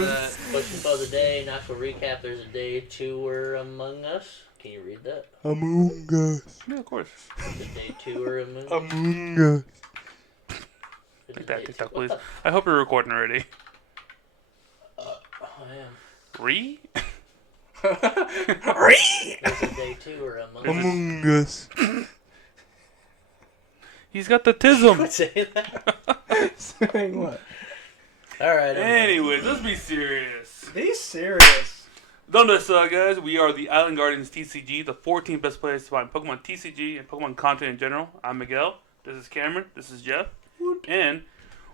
Question of the day, Knoxville recap. There's a day tour among us. Can you read that? Among Us. Yeah, of course. The day tour among us. Among Us. Take that TikTok, please. I hope you're recording already. I am. Re? There's a day tour among us. Among Us. He's got the tism. Quit saying that. Saying what? Alright. Anyways, let's be serious. Be serious. Don't just guys. We are the Island Guardians TCG, the 14th best place to find Pokemon TCG and Pokemon content in general. I'm Miguel. This is Cameron. This is Jeff. And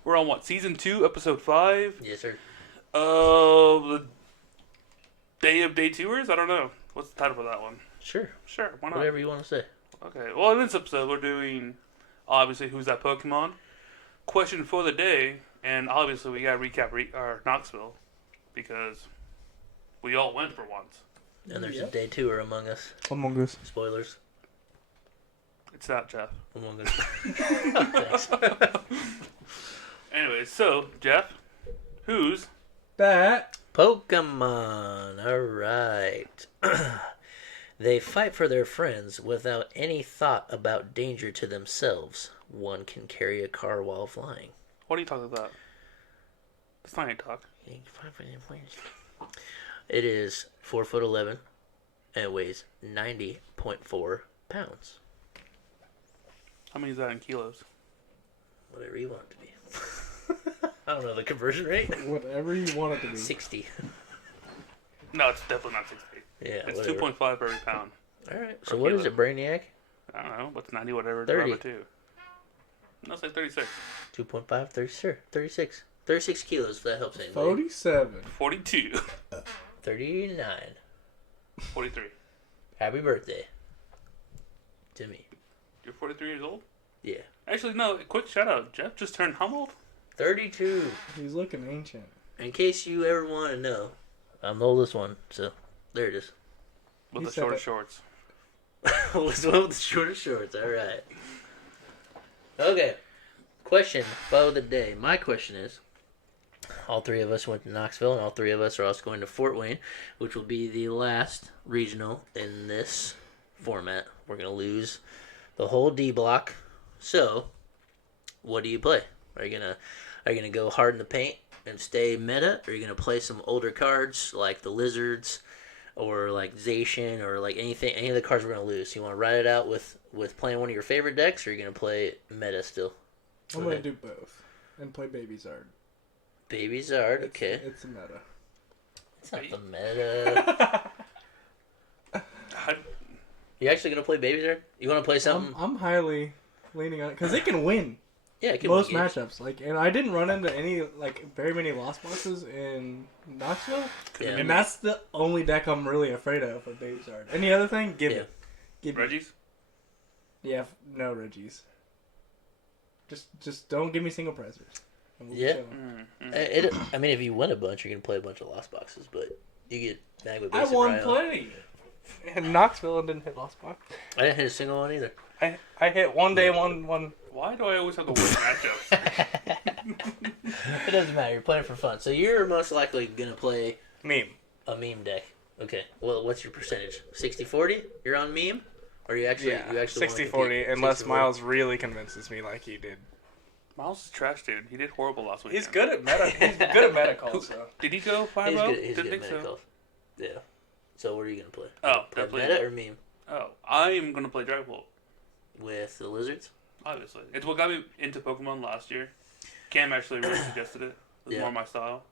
we're on what? Season 2, episode 5? Yes, sir. The day of day tours? I don't know. What's the title for that one? Sure. Sure, why not? Whatever you want to say. Okay, well, in this episode, we're doing, obviously, Who's That Pokemon? Question for the day, and obviously, we gotta recap our Knoxville, because we all went for once. And there's a day tour among us. Among Us. Spoilers. It's that, Jeff. Among us. Thanks. Anyways, so, Jeff, who's That. Pokemon. Alright. They fight for their friends without any thought about danger to themselves. One can carry a car while flying. What are you talking about? It's not any talk. It is 4'11", and it weighs 90.4 pounds. How many is that in kilos? Whatever you want it to be. I don't know the conversion rate. Whatever you want it to be. 60. No, it's definitely not 60. Yeah, It's whatever. 2.5 per every pound. Alright, so what is it, Brainiac? I don't know. What's 90 whatever 30. divided by 2? No, it's like 36. 2.5, 30, sure, 36. 36 kilos, if that helps anybody. 47. 42. 39. 43. Happy birthday. To me. You're 43 years old? Yeah. Actually, no. Quick shout out. Jeff just turned how old? 32. He's looking ancient. In case you ever want to know, I'm the oldest one, so there it is. With He the said shorter that. shorts. Oldest one with the shorter shorts, alright. Okay. Question of the day. My question is, all three of us went to Knoxville, and all three of us are also going to Fort Wayne, which will be the last regional in this format. We're going to lose the whole D block. So, what do you play? Are you gonna go hard in the paint and stay meta? Or are you gonna play some older cards like the Lizards or like Zacian or like any of the cards we're gonna lose? You want to ride it out with playing one of your favorite decks, or are you gonna play meta still? I'm going to do both. And play Baby Zard. Baby Zard, okay. It's a meta. It's not the meta. You actually gonna play Baby Zard? You want to play something? I'm highly leaning on it because it can win Yeah, it can most win games. matchups. And I didn't run into any very many lost boxes in Knoxville, Yeah. and that's the only deck I'm really afraid of for Baby Zard. Any other thing, give it. Give it. Reggie's? Yeah, no Reggie's. Just don't give me single pressers. And we'll be Yeah. chilling. I mean, if you win a bunch, you're gonna play a bunch of lost boxes, but you get bagged with I basic won Rhino. plenty. In Knoxville, and didn't hit lost box. I didn't hit a single one either. I hit one day one. Why do I always have the worst matchups? It doesn't matter. You're playing for fun. So you're most likely gonna play Meme. a meme deck. Okay. Well, what's your percentage? 60-40? You're on meme, or you actually you actually 60-40, unless Miles really convinces me like he did. Miles is trash, dude. He did horrible last week. He's good at meta. He's good at meta calls. So. Did he go 5-0? He's good. He's Didn't good think at so. medical. Yeah. So what are you gonna play? Oh, Play definitely. meta or meme Oh, I'm gonna play Dragon Ball. with the lizards? Obviously, it's what got me into Pokemon last year. Cam actually really suggested it. It was Yeah. more my style,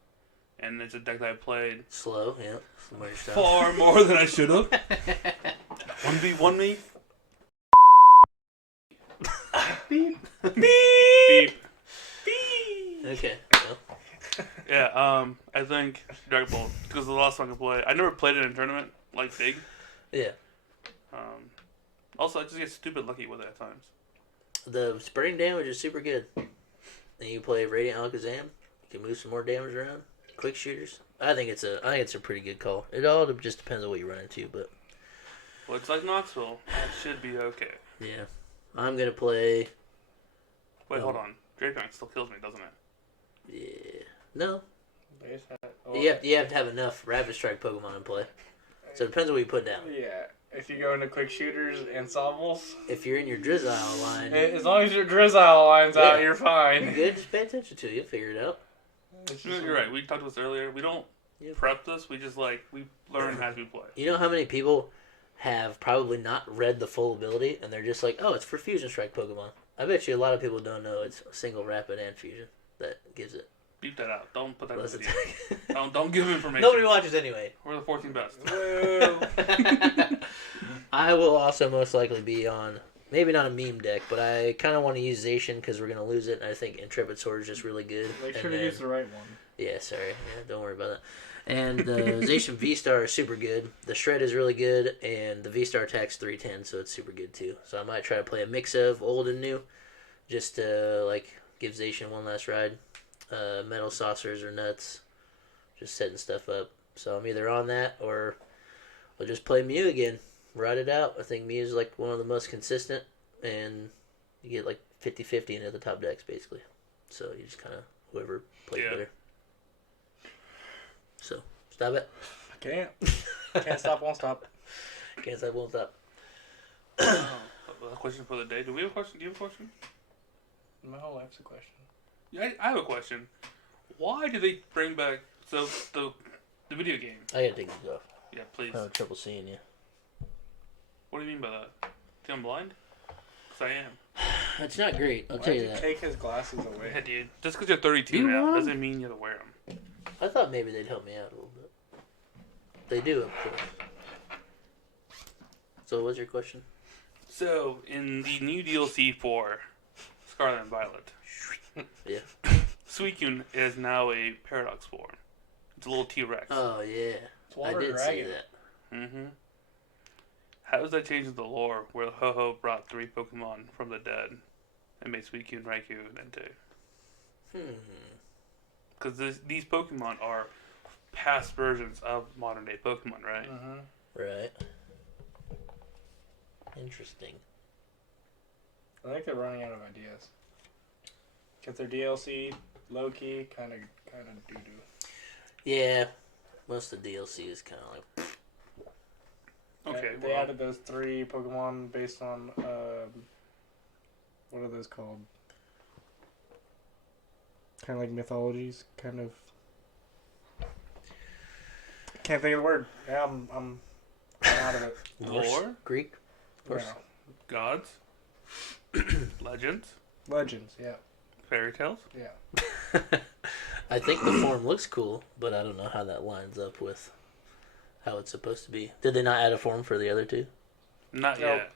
and it's a deck that I played Slow, yeah. Some weird stuff. far more than I should have. 1v1 me. Beep. Beep. Okay. Well, Yeah. I think Dragon Ball because the last one I could play. I never played it in a tournament like big. yeah. Also, I just get stupid lucky with it at times. The spreading damage is super good. Then you play Radiant Alakazam. You can move some more damage around. Quick shooters. I think it's a pretty good call. It all just depends on what you run into, but Well, it's like Knoxville. It should be okay. yeah. I'm gonna play. Wait, hold on. Drapion still kills me, doesn't it? Yeah. No. Base hat. You have to have enough Rapid Strike Pokemon in play. So it depends on what you put down. Yeah. If you go into quick shooters and solvables. If you're in your Drizzile line. As long as your Drizzile line's out, you're fine. Good, just pay attention to it. You'll figure it out. You're right. We talked about this earlier. We don't prep this. We just we learn as we play. You know how many people have probably not read the full ability and they're just like, oh, it's for Fusion Strike Pokemon. I bet you a lot of people don't know it's single Rapid and Fusion that gives it. Beep that out. Don't put that in the video. Don't give information. Nobody watches anyway. We're the 14th best. I will also most likely be on, maybe not a meme deck, but I kind of want to use Zacian because we're going to lose it, and I think Intrepid Sword is just really good. Make sure to use the right one. Yeah, sorry. Yeah, don't worry about that. And the Zacian V-Star is super good. The Shred is really good, and the V-Star attack's 310, so it's super good too. So I might try to play a mix of old and new, just to give Zacian one last ride. Metal Saucers are nuts. Just setting stuff up. So I'm either on that or I'll just play Mew again. Ride it out. I think Mew is one of the most consistent, and you get 50-50 into the top decks basically. So you just kind of whoever plays better. So stop it. I can't stop, won't stop. Can't stop, won't stop. A question for the day. Do we have a question? Do you have a question? My whole life's a question. Yeah, I have a question. Why do they bring back the video game? I gotta take these off. Yeah, please. I have trouble seeing you. What do you mean by that? Think I'm blind? Because I am. That's not great. I'll tell you that. Take his glasses away. Yeah, dude. Just because you're 32 now doesn't mean you have to wear them. I thought maybe they'd help me out a little bit. They do, of course. So what's your question? So, in the new DLC for Scarlet and Violet, Yeah. Suicune is now a Paradox form. It's a little T-Rex. Oh, yeah. I did see that. Mm-hmm. How does that change the lore where Ho-Ho brought 3 Pokemon from the dead and made Suicune, Raikou, and Entei? Because these Pokemon are past versions of modern-day Pokemon, right? Mm-hmm. Right. Interesting. I think they're running out of ideas. Because their DLC, low-key, kind of doo-doo. Yeah. Most of the DLC is kind of Okay, They added those 3 Pokemon based on, what are those called? Kind of like mythologies, kind of. Can't think of the word. Yeah, I'm out of it. lore? Greek? Yeah. Gods? Legends? Legends, yeah. Fairy tales? Yeah. I think the form looks cool, but I don't know how that lines up with how it's supposed to be. Did they not add a form for the other 2? Not Nope. yet.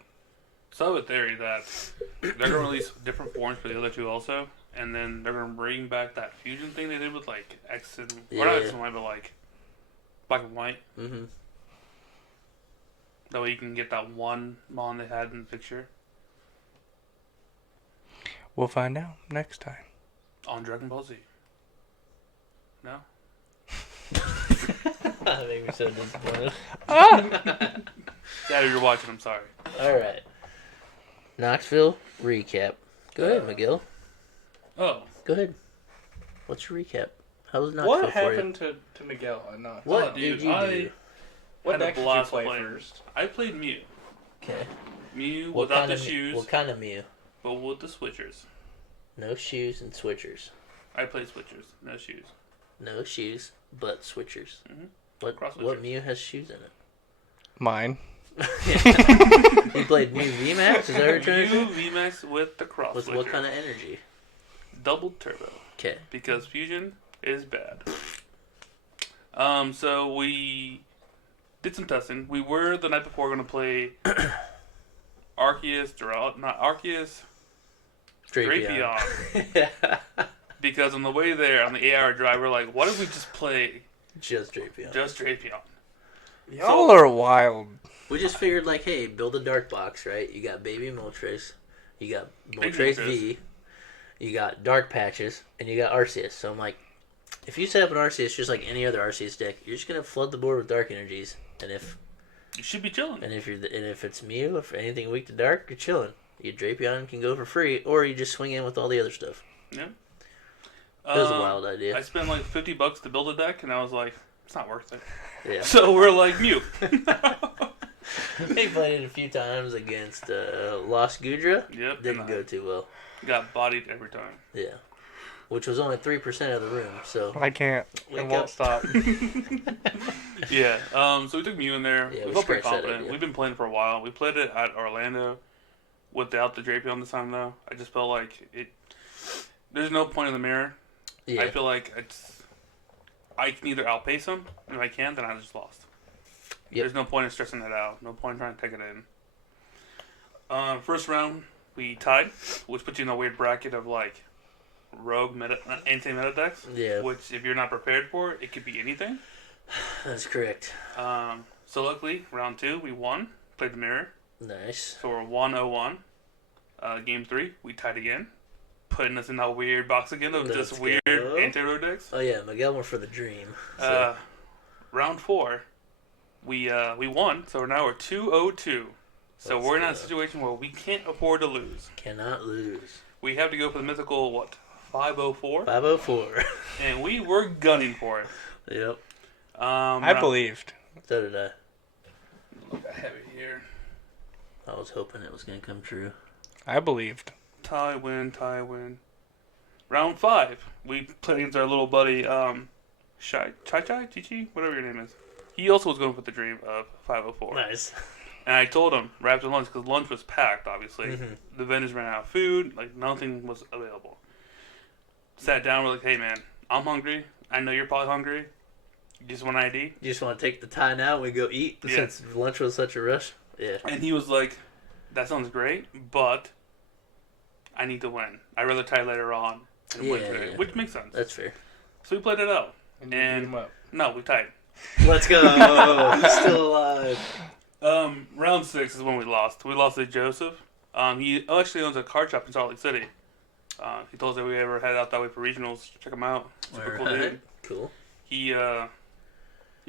So I have a theory that they're going to release different forms for the other 2 also, and then they're going to bring back that fusion thing they did with X and... Or not X and Y, but black and white. Mm-hmm. That way you can get that one Mon they had in the picture. We'll find out next time. On Dragon Ball Z. No? I think we're so disappointed. Yeah, you're watching, I'm sorry. Alright. Knoxville recap. Go ahead, Miguel. Oh. Go ahead. What's your recap? How was Knoxville What for you? happened to Miguel at Knoxville? What Oh, did dude, you do? What had a deck did you blast play playing. first? I played Mew. Okay. Mew What without kind the of shoes, What kind of Mew? but with the switchers. No shoes and switchers. I played switchers, no shoes. No shoes, but switchers. Mhm. What Cross-switchers. Mew has shoes in it? Mine. You played Mew VMAX? Is that what you're trying to Mew say? VMAX with the cross With switcher. what kind of energy? Double turbo. Okay. Because fusion is bad. So we did some testing. We were the night before going to play Arceus, Drapion. Because on the way there, on the 8-hour drive, we're like, what if we just play Just Drapion. just Drapion? Y'all are wild. We just figured, hey, build a dark box, right? You got Baby Moltres, you got Moltres V, you got Dark Patches, and you got Arceus. So I'm like, if you set up an Arceus just like any other Arceus deck, you're just gonna flood the board with Dark energies. And if You should be chilling. if it's Mew, if anything weak to Dark, you're chilling. Your Drapion can go for free, or you just swing in with all the other stuff. Yeah. It was a wild idea. I spent like $50 to build a deck, and I was like, it's not worth it. Yeah. So we're like, mute. They played it a few times against Los Gudra. Yep. Didn't go too well. Got bodied every time. Yeah. Which was only 3% of the room, so... I can't. It won't stop. Yeah. So we took Mew in there. Yeah, we we felt pretty scratched that confident. idea. We've been playing for a while. We played it at Orlando without the Drapion this time, though. I just felt like it... There's no point in the mirror. Yeah. I feel like I can either outpace him, and if I can't, then I just lost. Yep. There's no point in stressing it out. No point in trying to take it in. First round, we tied, which puts you in a weird bracket of like rogue anti-meta decks. Yeah. Which, if you're not prepared for it, it could be anything. That's correct. So luckily, round 2, we won. Played the mirror. Nice. So we're 1-0-1. Game 3, we tied again. Putting us in that weird box again of Let's just weird go. anti-rogue decks. Oh, yeah, Miguel went for the dream. So. Round 4, we won, so now we're 2-0-2. So Let's we're in go. a situation where we can't afford to lose. Cannot lose. We have to go for the mythical, 504? 504. And we were gunning for it. Yep. I believed. So did I. Look, I have it here. I was hoping it was going to come true. I believed. Tie, win. Round 5, we played against our little buddy, Chai, Chi, whatever your name is. He also was going for the dream of 504. Nice. And I told him, right after lunch, because lunch was packed, obviously. Mm-hmm. The vendors ran out of food. Like, nothing was available. Sat down, we're like, hey, man, I'm hungry. I know you're probably hungry. You just want an ID? You just want to take the tie now and we go eat Yeah. since lunch was such a rush? Yeah. And he was like, that sounds great, but I need to win. I'd rather tie later on and win today, Yeah. which makes sense. That's fair. So we played it out. And you And- beat him up. No, we tied. Let's go. He's still alive. Round 6 is when we lost. We lost to Joseph. He actually owns a card shop in Salt Lake City. He told us that we ever head out that way for regionals. Check him out. Super cool dude. Alright. Cool. He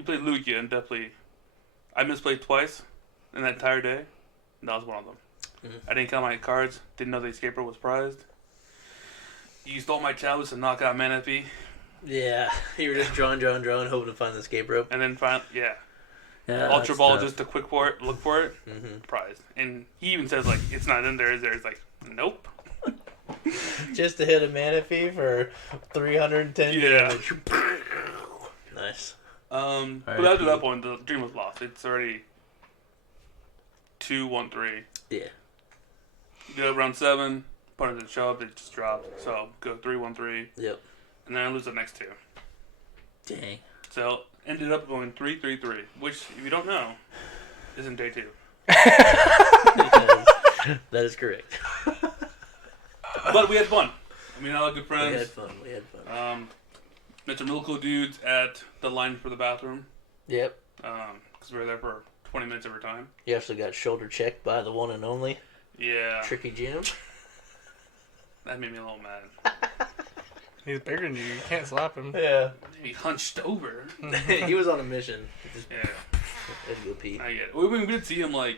played Lugia and definitely I misplayed twice in that entire day. And that was one of them. Mhm. I didn't count my cards. Didn't know the escape rope was prized. You stole my chalice and knock out Manaphy. Yeah. You were just drawing, hoping to find the escape rope. And then finally, yeah. Yeah, Ultra that's Ball tough. just to look for it. Mm-hmm. Prized. And he even says, like, it's not in there, is there? He's like, nope. Just to hit a Manaphy for 310 Yeah. damage. Nice. But after that point, the dream was lost. It's already 2-1-3. Yeah. Go round 7, opponent didn't show up, it just dropped. So go 3-1-3, Yep. and and then I lose the next 2. Dang. So ended up going 3-3-3, which, if you don't know, isn't day 2. That is correct. But we had fun. I mean, all good We had friends. fun. We had fun. Met some real cool dudes at the line for the bathroom. Yep. Because we were there for 20 minutes every time. You actually got shoulder checked by the one and only Yeah, Tricky Jim. that made me a little mad. He's bigger than you. You can't slap him. Yeah. He hunched over. He was on a mission. Just Yeah, had to go pee. I get it. We did see him like,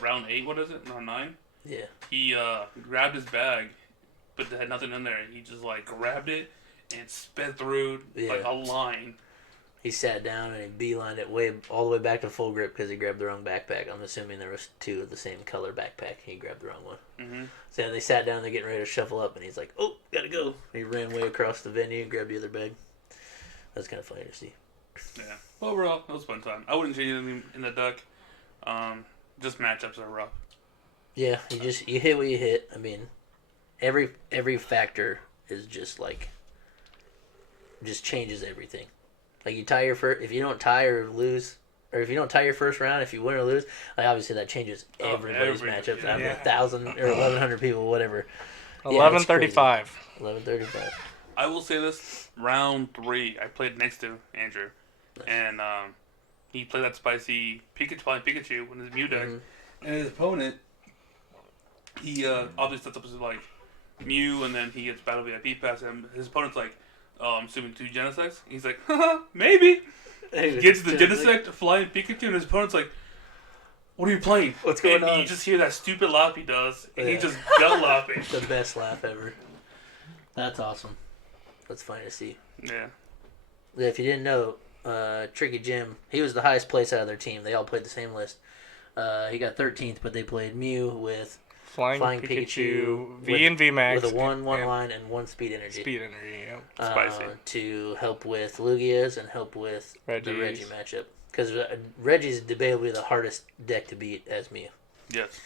round 8, what is it? Round 9? Yeah. He grabbed his bag, but there had nothing in there. He just like grabbed it and sped through like Yeah. a line. He sat down and he beelined it all the way back to full grip because he grabbed the wrong backpack. I'm assuming there was 2 of the same color backpack. He grabbed the wrong one. Mm-hmm. So they sat down, they're getting ready to shuffle up, and he's like, "Oh, gotta go." He ran way across the venue and grabbed the other bag. That's kind of funny to see. Yeah. But overall, it was a fun time. I wouldn't change anything in the deck. Just matchups are rough. Yeah, you hit what you hit. I mean, every factor is just changes everything. Like you tie your if you don't tie or lose, or if you don't tie your first round, if you win or lose, like obviously that changes everybody's matchups. yeah. I mean, 1,000 or 1,100 people, whatever. 11:35. 11:35. I will say this: round 3, I played next to Andrew, and he played that spicy Pikachu in his Mew deck, and his opponent, he obviously sets up his like Mew, and then he gets Battle VIP pass, and his opponent's like, I'm assuming 2 Genesects. He's like, haha, maybe. Gets the Genesect, flying Pikachu, and his opponent's like, what are you playing? What's going and on? You just hear that stupid laugh he does, and Yeah. he's just gut laughing. The best laugh ever. That's awesome. That's funny to see. Yeah. If you didn't know, Tricky Jim, he was the highest place out of their team. They all played the same list. He got 13th, but they played Mew with Flying Pikachu, V and V Max with a one line and one speed energy. Speed energy, yeah. Spicy. To help with Lugia's and help with the Reggie's. Reggie matchup. Because Reggie's debatably the hardest deck to beat as Mew. Yes.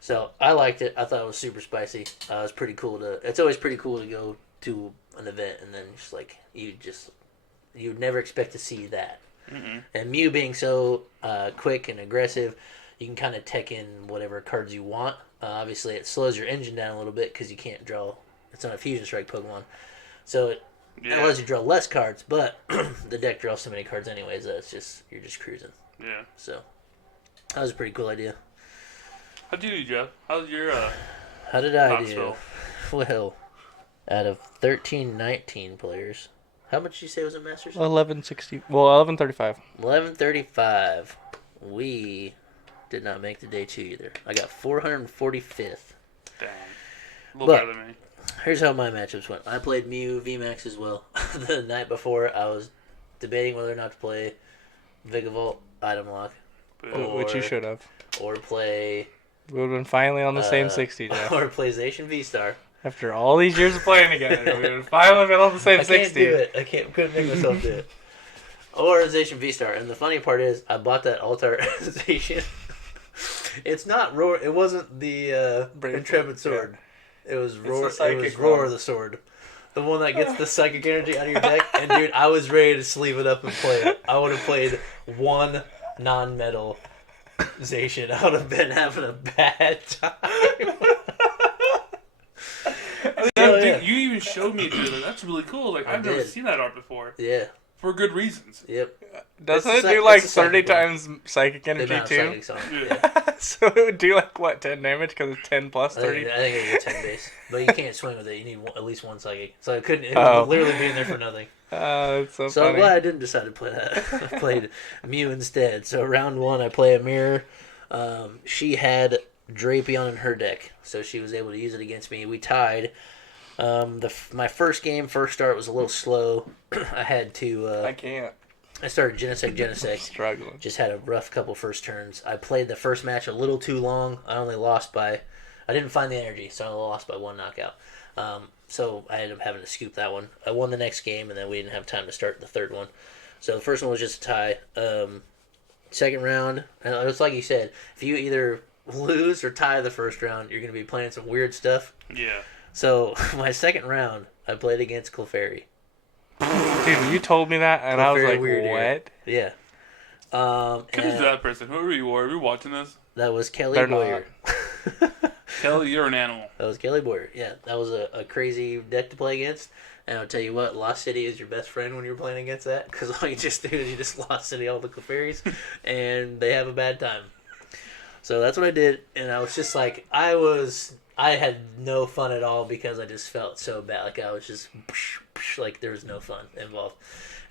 So I liked it. I thought it was super spicy. It was pretty cool it's always pretty cool to go to an event and then just like you'd never expect to see that. Mm-mm. And Mew being so quick and aggressive, you can kind of tech in whatever cards you want. Obviously, it slows your engine down a little bit because you can't draw. It's not a Fusion Strike Pokemon, so it allows you to draw less cards. But the deck draws so many cards anyways that you're just cruising. Yeah. So that was a pretty cool idea. How'd you do, Jeff? How's your How did I Knoxville? do? Well, out of 19 players, how much did you say was at Masters? 1160. Well, 1135. 1135. We did not make the day 2 either. I got 445th. Damn. A little But- better than me. Here's how my matchups went. I played Mew VMAX as well. The night before, I was debating whether or not to play Vigavolt Item Lock Boo. Which you should have. or play We would have been finally on the same 60, Jeff. or play Zacian V-Star. After all these years of playing together, we would have finally been on the same I can't 60. do it. Couldn't make myself do it. Or Zacian V-Star. And the funny part is, I bought that Altar Zacian. It's not Roar. It wasn't the Brave Intrepid Sword, Sword. It was the Roar. It psychic was Roar one. the Sword. The one that gets the psychic energy out of your deck. And dude, I was ready to sleeve it up and play it. I would have played one non-metal Zacian. I would have been having a bad time. Damn, yeah. dude, you even showed me, dude. Like, that's really cool. Like, I've never did. seen that art before. Yeah. For good reasons. Yep. Doesn't It's it a do like it's a 30 psychic one. times psychic The energy amount of too? psychics on it. Yeah. Yeah. So it would do like what, 10 damage because it's 10 plus I think 30? it's 10 base, but you can't swing with it. You need at least one psychic. So it couldn't. It Oh. would literally be in there for nothing. It's so So I'm funny. glad I didn't decide to play that. I played Mew instead. So round 1, I play a mirror. She had Drapion in her deck, so she was able to use it against me. We tied. My first start was a little slow. I had to. I can't. I started I'm Genesect. struggling. Just had a rough couple first turns. I played the first match a little too long. I didn't find the energy, so I only lost by 1 knockout. So I ended up having to scoop that one. I won the next game, and then we didn't have time to start the third one. So the first one was just a tie. Second round, and it's like you said, if you either lose or tie the first round, you're going to be playing some weird stuff. Yeah. So my second round, I played against Clefairy. Dude, you told me that, and I was Very like, weird, what? Yeah. Who's And that person? Whoever you are we watching this? that was Kelly They're Boyer. Kelly, you're an animal. That was Kelly Boyer. Yeah, that was a crazy deck to play against. And I'll tell you what, Lost City is your best friend when you're playing against that. Because all you just do is you just Lost City all the Clefairies, and they have a bad time. So that's what I did. And I was just like, I had no fun at all because I just felt so bad. Like I was just, like there was no fun involved.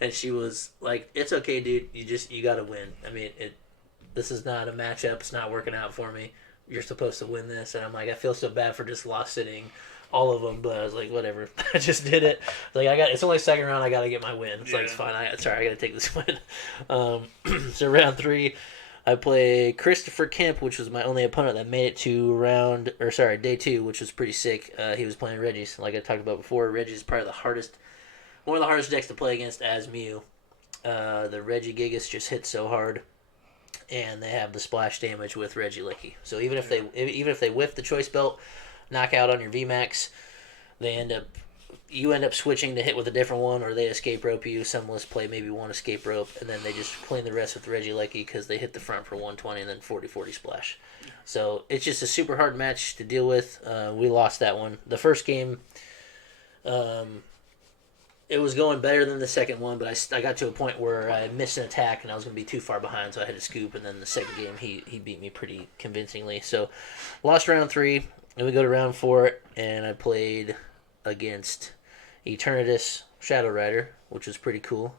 And she was like, it's okay, dude. You got to win. I mean, this is not a matchup. It's not working out for me. You're supposed to win this. And I'm like, I feel so bad for just Lost Sitting all of them, but I was like, whatever. I just did it. Like it's only second round. I got to get my win. It's like, it's fine. I got to take this win. So round 3, I play Christopher Kemp, which was my only opponent that made it to day 2, which was pretty sick. He was playing Reggie's, like I talked about before. Reggie's probably one of the hardest decks to play against as Mew. The Reggie Gigas just hit so hard, and they have the splash damage with Regieleki. So even if they whiff the choice belt, knockout on your VMAX, you end up switching to hit with a different one, or they escape rope you. Some lists play maybe one escape rope, and then they just clean the rest with Regieleki because they hit the front for 120 and then 40-40 splash. So it's just a super hard match to deal with. We lost that one. The first game, it was going better than the second one, but I got to a point where I missed an attack and I was going to be too far behind, so I had to scoop. And then the second game, he beat me pretty convincingly. So lost round 3, and we go to round 4, and I played against Eternatus Shadow Rider, which was pretty cool.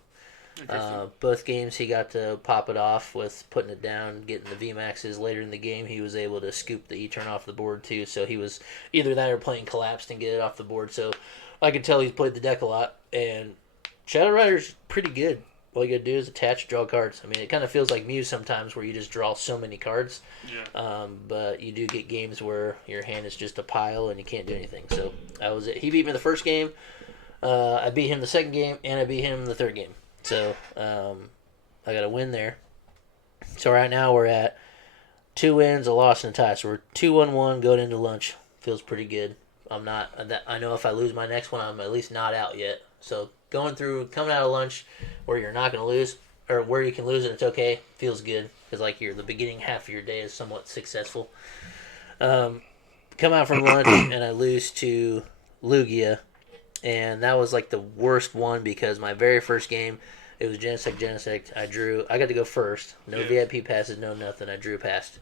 Both games he got to pop it off with putting it down, getting the VMAXs. Later in the game, he was able to scoop the E-turn off the board too, so he was either that or playing Collapsed and get it off the board. So I could tell he's played the deck a lot, and Shadow Rider's pretty good. All you gotta do is attach, draw cards. I mean, it kind of feels like Muse sometimes, where you just draw so many cards. Yeah. But you do get games where your hand is just a pile and you can't do anything. So he beat me the first game. I beat him the second game, and I beat him the third game. So I got a win there. So right now we're at 2 wins, a loss, and a tie. So we're 2-1-1 going into lunch. Feels pretty good. I know if I lose my next one, I'm at least not out yet. So coming out of lunch where you're not going to lose, or where you can lose and it's okay, feels good. Because like the beginning half of your day is somewhat successful. Come out from lunch and I lose to Lugia. And that was like the worst one because my very first game, it was Genesect. I got to go first. No VIP passes, no nothing. I drew past.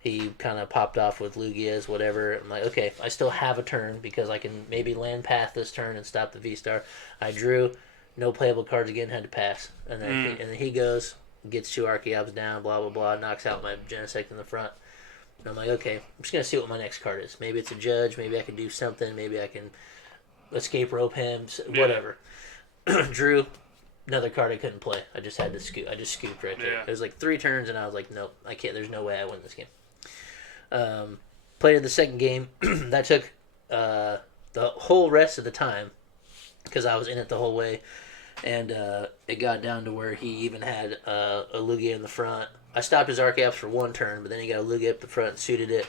He kind of popped off with Lugia's, whatever. I'm like, okay, I still have a turn because I can maybe land path this turn and stop the V-Star. I drew, no playable cards again, had to pass. And then he goes, gets 2 Archeops down, blah, blah, blah, knocks out my Genesect in the front. And I'm like, okay, I'm just going to see what my next card is. Maybe it's a Judge, maybe I can do something, maybe I can escape rope him, whatever. Drew, another card I couldn't play. I just had to scoop. I just scooped right there. It was like 3 turns, and I was like, nope, I can't. There's no way I win this game. Played the second game. That took the whole rest of the time because I was in it the whole way, and it got down to where he even had a Lugia in the front. I stopped his Archeops for 1 turn, but then he got a Lugia up the front and suited it.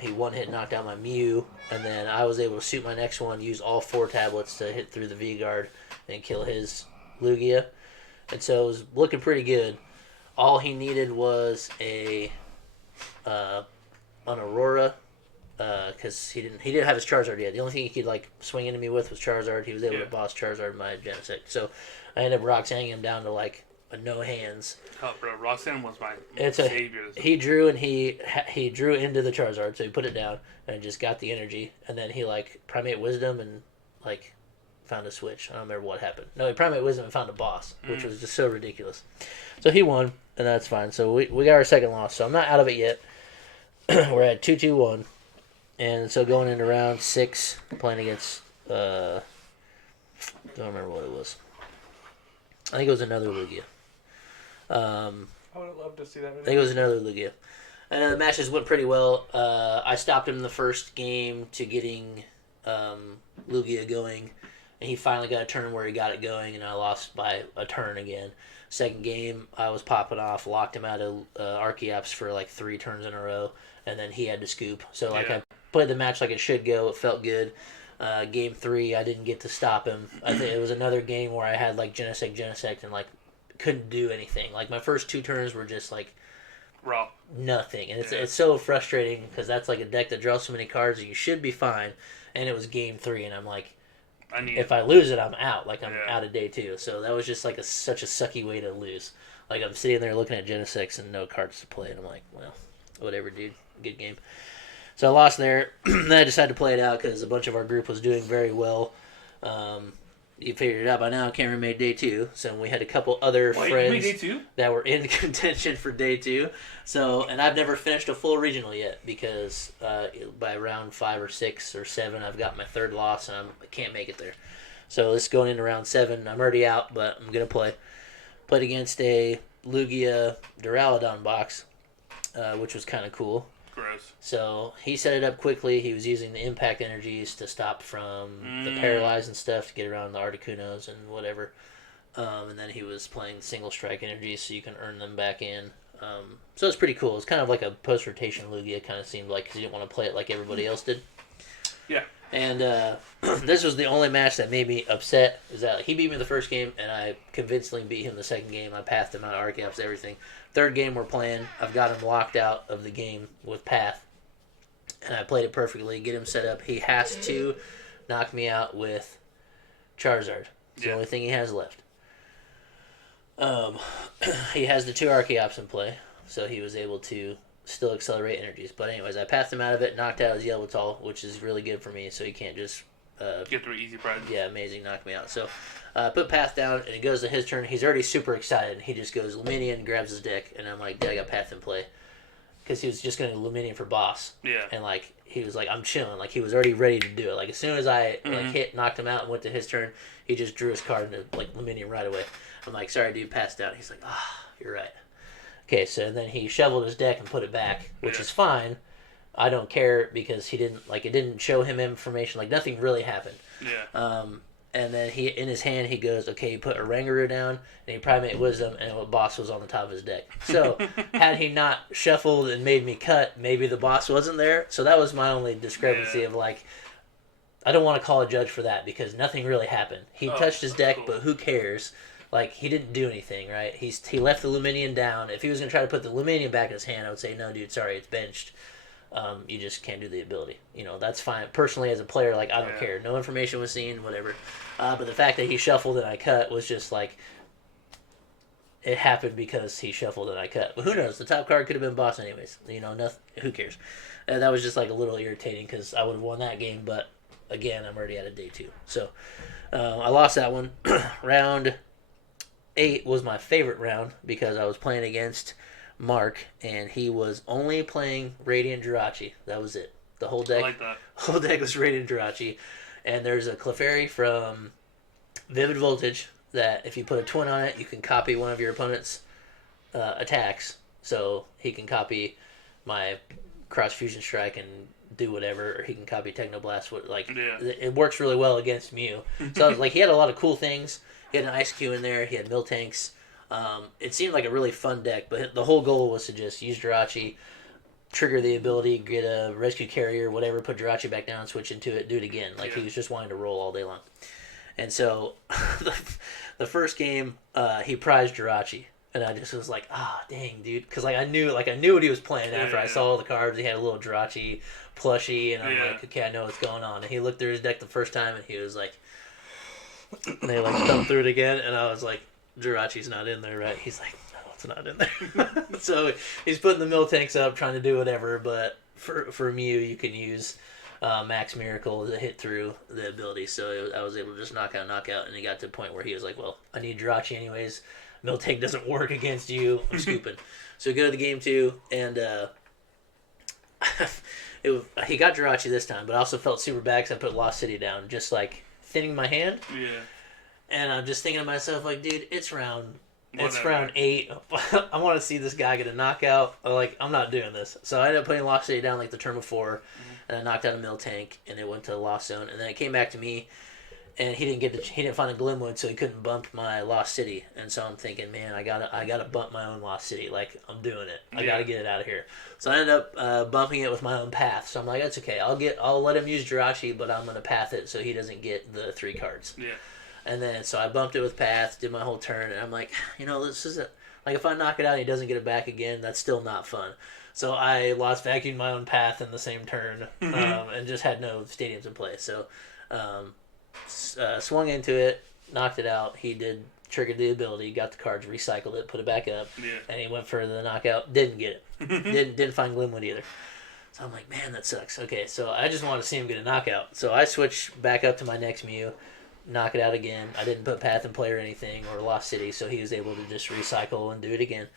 He one-hit knocked out my Mew, and then I was able to suit my next one, use all 4 tablets to hit through the V-Guard and kill his Lugia. And so it was looking pretty good. All he needed was an Aurora, because he didn't have his Charizard yet. The only thing he could like swing into me with was Charizard. He was able to boss Charizard my Genesect. So I ended up Roxanning him down to like a no hands. Oh, bro, Roxanne was my savior. He drew and he drew into the Charizard, so he put it down and just got the energy, and then he like Primate Wisdom and like found a switch. I don't remember what happened. No, he Primate Wisdom and found a boss, which was just so ridiculous. So he won, and that's fine. So we got our second loss. So I'm not out of it yet. We're at 2-2-1, and so going into round 6, playing against don't remember what it was. I think it was another Lugia. I would have loved to see that video. I think it was another Lugia. And the matches went pretty well. I stopped him in the first game to getting Lugia going, and he finally got a turn where he got it going, and I lost by a turn again. Second game, I was popping off, locked him out of Archeops for like 3 turns in a row, and then he had to scoop. So I played the match like it should go. It felt good. Game 3, I didn't get to stop him. I think it was another game where I had like Genesect, and like couldn't do anything. Like my first 2 turns were just like raw, nothing, and it's so frustrating because that's like a deck that draws so many cards and you should be fine. And it was game 3, and I'm like, if I lose it, I'm out. Like I'm out of day 2. So that was just like such a sucky way to lose. Like I'm sitting there looking at Genesect and no cards to play, and I'm like, well, whatever, dude. Good game. So I lost there. Then I decided to play it out because a bunch of our group was doing very well. You figured it out by now. Cameron made day 2. So we had a couple other friends day 2? that were in contention for day 2. So, and I've never finished a full regional yet because by round 5 or 6 or 7, I've got my 3rd loss and I can't make it there. So this is going into round 7. I'm already out, but I'm going to play. Played against a Lugia Duraludon box, which was kind of cool. Gross. So he set it up quickly. He was using the impact energies to stop from the paralyze and stuff to get around the Articunos and whatever. And then he was playing single strike energies so you can earn them back in. So it's pretty cool. It's kind of like a post-rotation Lugia, it kind of seemed like, because he didn't want to play it like everybody else did. Yeah. And this was the only match that made me upset, is that he beat me the first game, and I convincingly beat him the second game. I pathed him out of Archeops, everything. Third game we're playing, I've got him locked out of the game with Path, and I played it perfectly, get him set up. He has to knock me out with Charizard. It's the only thing he has left. He has the 2 Archeops in play, so he was able to still accelerate energies. But anyways, I passed him out of it, knocked out his Yellowtall, which is really good for me, so he can't just... get through easy prize. Yeah, amazing, knock me out. So put Path down, and it goes to his turn. He's already super excited. He just goes Minion, grabs his deck, and I'm like, I got Path in play. because he was just going to Luminium for boss. Yeah. And like he was like, I'm chilling. Like he was already ready to do it. Like as soon as I knocked him out and went to his turn, he just drew his card into like Luminium right away. I'm like, sorry, dude, passed out. He's like, you're right. Okay, so then he shoveled his deck and put it back, which is fine. I don't care because he didn't like it didn't show him information. Like nothing really happened. Yeah. And then he in his hand he goes, okay, he put a Rangaroo down and he probably made Wisdom and a boss was on the top of his deck. So had he not shuffled and made me cut, maybe the boss wasn't there. So that was my only discrepancy of like, I don't want to call a judge for that because nothing really happened. He touched his deck, but who cares? Like he didn't do anything, right? He left the Luminium down. If he was gonna try to put the Luminium back in his hand, I would say no, dude. Sorry, it's benched. You just can't do the ability. You know, that's fine. Personally, as a player, like, I don't care. No information was seen, whatever. But the fact that he shuffled and I cut was just like, it happened because he shuffled and I cut. But who knows? The top card could have been boss anyways. You know, nothing. Who cares? That was just like a little irritating because I would have won that game. But again, I'm already at a day 2. So I lost that one. Round 8 was my favorite round because I was playing against Mark, and he was only playing Radiant Jirachi. That was it. The whole deck. I like that. Whole deck was Radiant Jirachi, and there's a Clefairy from Vivid Voltage that if you put a twin on it, you can copy one of your opponent's attacks. So he can copy my Cross Fusion Strike and do whatever, or he can copy Technoblast. Like it works really well against Mew. So I was like, he had a lot of cool things. He had an Ice Q in there. He had Miltanks. It seemed like a really fun deck, but the whole goal was to just use Jirachi, trigger the ability, get a Rescue Carrier, whatever, put Jirachi back down, switch into it, do it again. Like he was just wanting to roll all day long. And so the first game, he prized Jirachi, and I just was like, dang, dude, because like I knew what he was playing after I saw all the cards. He had a little Jirachi plushie, and I'm like, okay, I know what's going on. And he looked through his deck the first time, and he was like, and they like thumbed through it again, and I was like, Jirachi's not in there, right? He's like, no, it's not in there. So he's putting the Miltanks up, trying to do whatever, but for Mew, you can use Max Miracle to hit through the ability. So I was able to just knock out, and he got to the point where he was like, well, I need Jirachi anyways. Miltank doesn't work against you. I'm scooping. So we go to the game 2, and he got Jirachi this time, but I also felt super bad because I put Lost City down, just like thinning my hand. Yeah. And I'm just thinking to myself, like, dude, it's round Whatever. round 8. I want to see this guy get a knockout. Like, I'm not doing this. So I ended up putting Lost City down like the turn before, and I knocked out a Miltank, and it went to the Lost Zone, and then it came back to me, and he didn't find a Glimwood, so he couldn't bump my Lost City. And so I'm thinking, man, I gotta bump my own Lost City. Like, I'm doing it. I gotta get it out of here. So I ended up bumping it with my own path. So I'm like, that's okay. I'll let him use Jirachi, but I'm gonna path it so he doesn't get the 3 cards. Yeah. And then, so I bumped it with Path, did my whole turn, and I'm like, this isn't... Like, if I knock it out and he doesn't get it back again, that's still not fun. So I lost vacuumed my own Path in the same turn, and just had no stadiums in play. So, swung into it, knocked it out. He triggered the ability, got the cards, recycled it, put it back up, and he went for the knockout. Didn't get it. didn't find Glimwood either. So I'm like, man, that sucks. Okay, so I just wanted to see him get a knockout. So I switched back up to my next Mew, knock it out again. I didn't put Path in play or anything, or Lost City, so he was able to just recycle and do it again.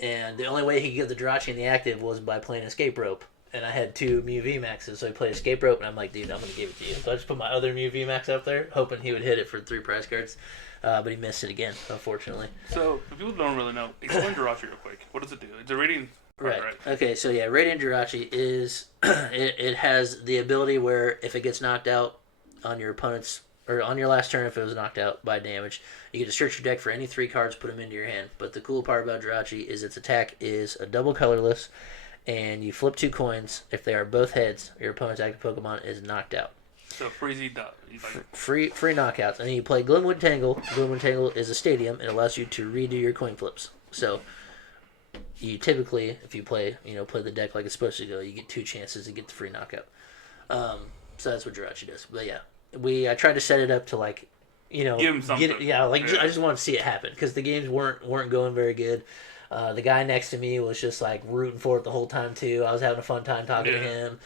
And the only way he could get the Jirachi in the active was by playing Escape Rope. And I had 2 Mew VMAXs, so he played Escape Rope, and I'm like, dude, I'm going to give it to you. So I just put my other Mew VMAX up there, hoping he would hit it for 3 prize cards. But he missed it again, unfortunately. So, if people don't really know, explain Jirachi real quick. What does it do? It's a Radiant... Right. Okay, so yeah, Radiant Jirachi is... it has the ability where if it gets knocked out on your opponent's... or on your last turn, if it was knocked out by damage, you get to search your deck for any 3 cards, put them into your hand. But the cool part about Jirachi is its attack is a double colorless, and you flip 2 coins. If they are both heads, your opponent's active Pokemon is knocked out. So freezy dot. Free knockouts. And then you play Glimwood Tangle. Glimwood Tangle is a stadium. It allows you to redo your coin flips. So you typically, if you play the deck like it's supposed to go, you get 2 chances to get the free knockout. So that's what Jirachi does. But yeah, I tried to set it up to like, give him something. I just wanted to see it happen because the games weren't going very good. The guy next to me was just like rooting for it the whole time too. I was having a fun time talking to him,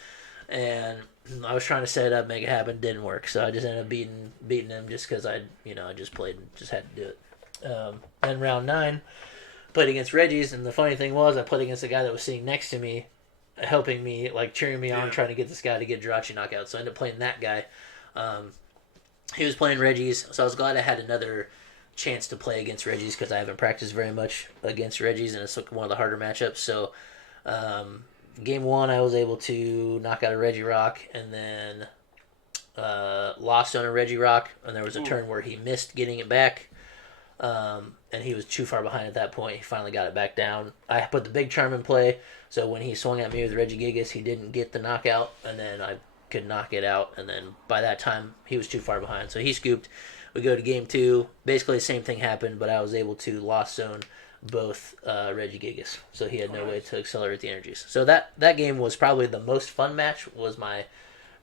and I was trying to set it up, make it happen. Didn't work, so I just ended up beating him just because I just played and just had to do it. And round 9, played against Reggie's, and the funny thing was, I played against a guy that was sitting next to me, helping me, like cheering me on, trying to get this guy to get Jirachi knockout. So I ended up playing that guy. He was playing Reggie's, so I was glad I had another chance to play against Reggie's because I haven't practiced very much against Reggie's, and it's one of the harder matchups. So, game 1, I was able to knock out a Reggie Rock, and then lost on a Reggie Rock, and there was a turn where he missed getting it back, and he was too far behind at that point. He finally got it back down. I put the big charm in play, so when he swung at me with Reggie Gigas, he didn't get the knockout, and then I could knock it out, and then by that time, he was too far behind, so he scooped. We go to game 2. Basically, the same thing happened, but I was able to lost zone both Reggie Gigas, so he had no way to accelerate the energies. So that game was probably the most fun match.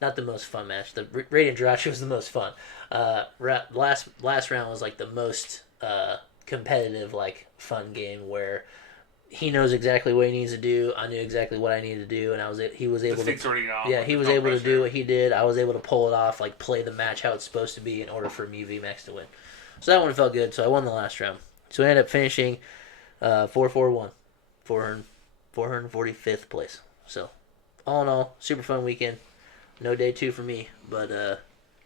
Not the most fun match. The Radiant Jirachi was the most fun. Last round was like the most competitive, like fun game where he knows exactly what he needs to do. I knew exactly what I needed to do, and he was able to. Yeah, he was able to do what he did. I was able to pull it off, like play the match how it's supposed to be in order for me VMAX to win. So that one felt good. So I won the last round. So I ended up finishing 441, 445th place. So all in all, super fun weekend. No day 2 for me, but it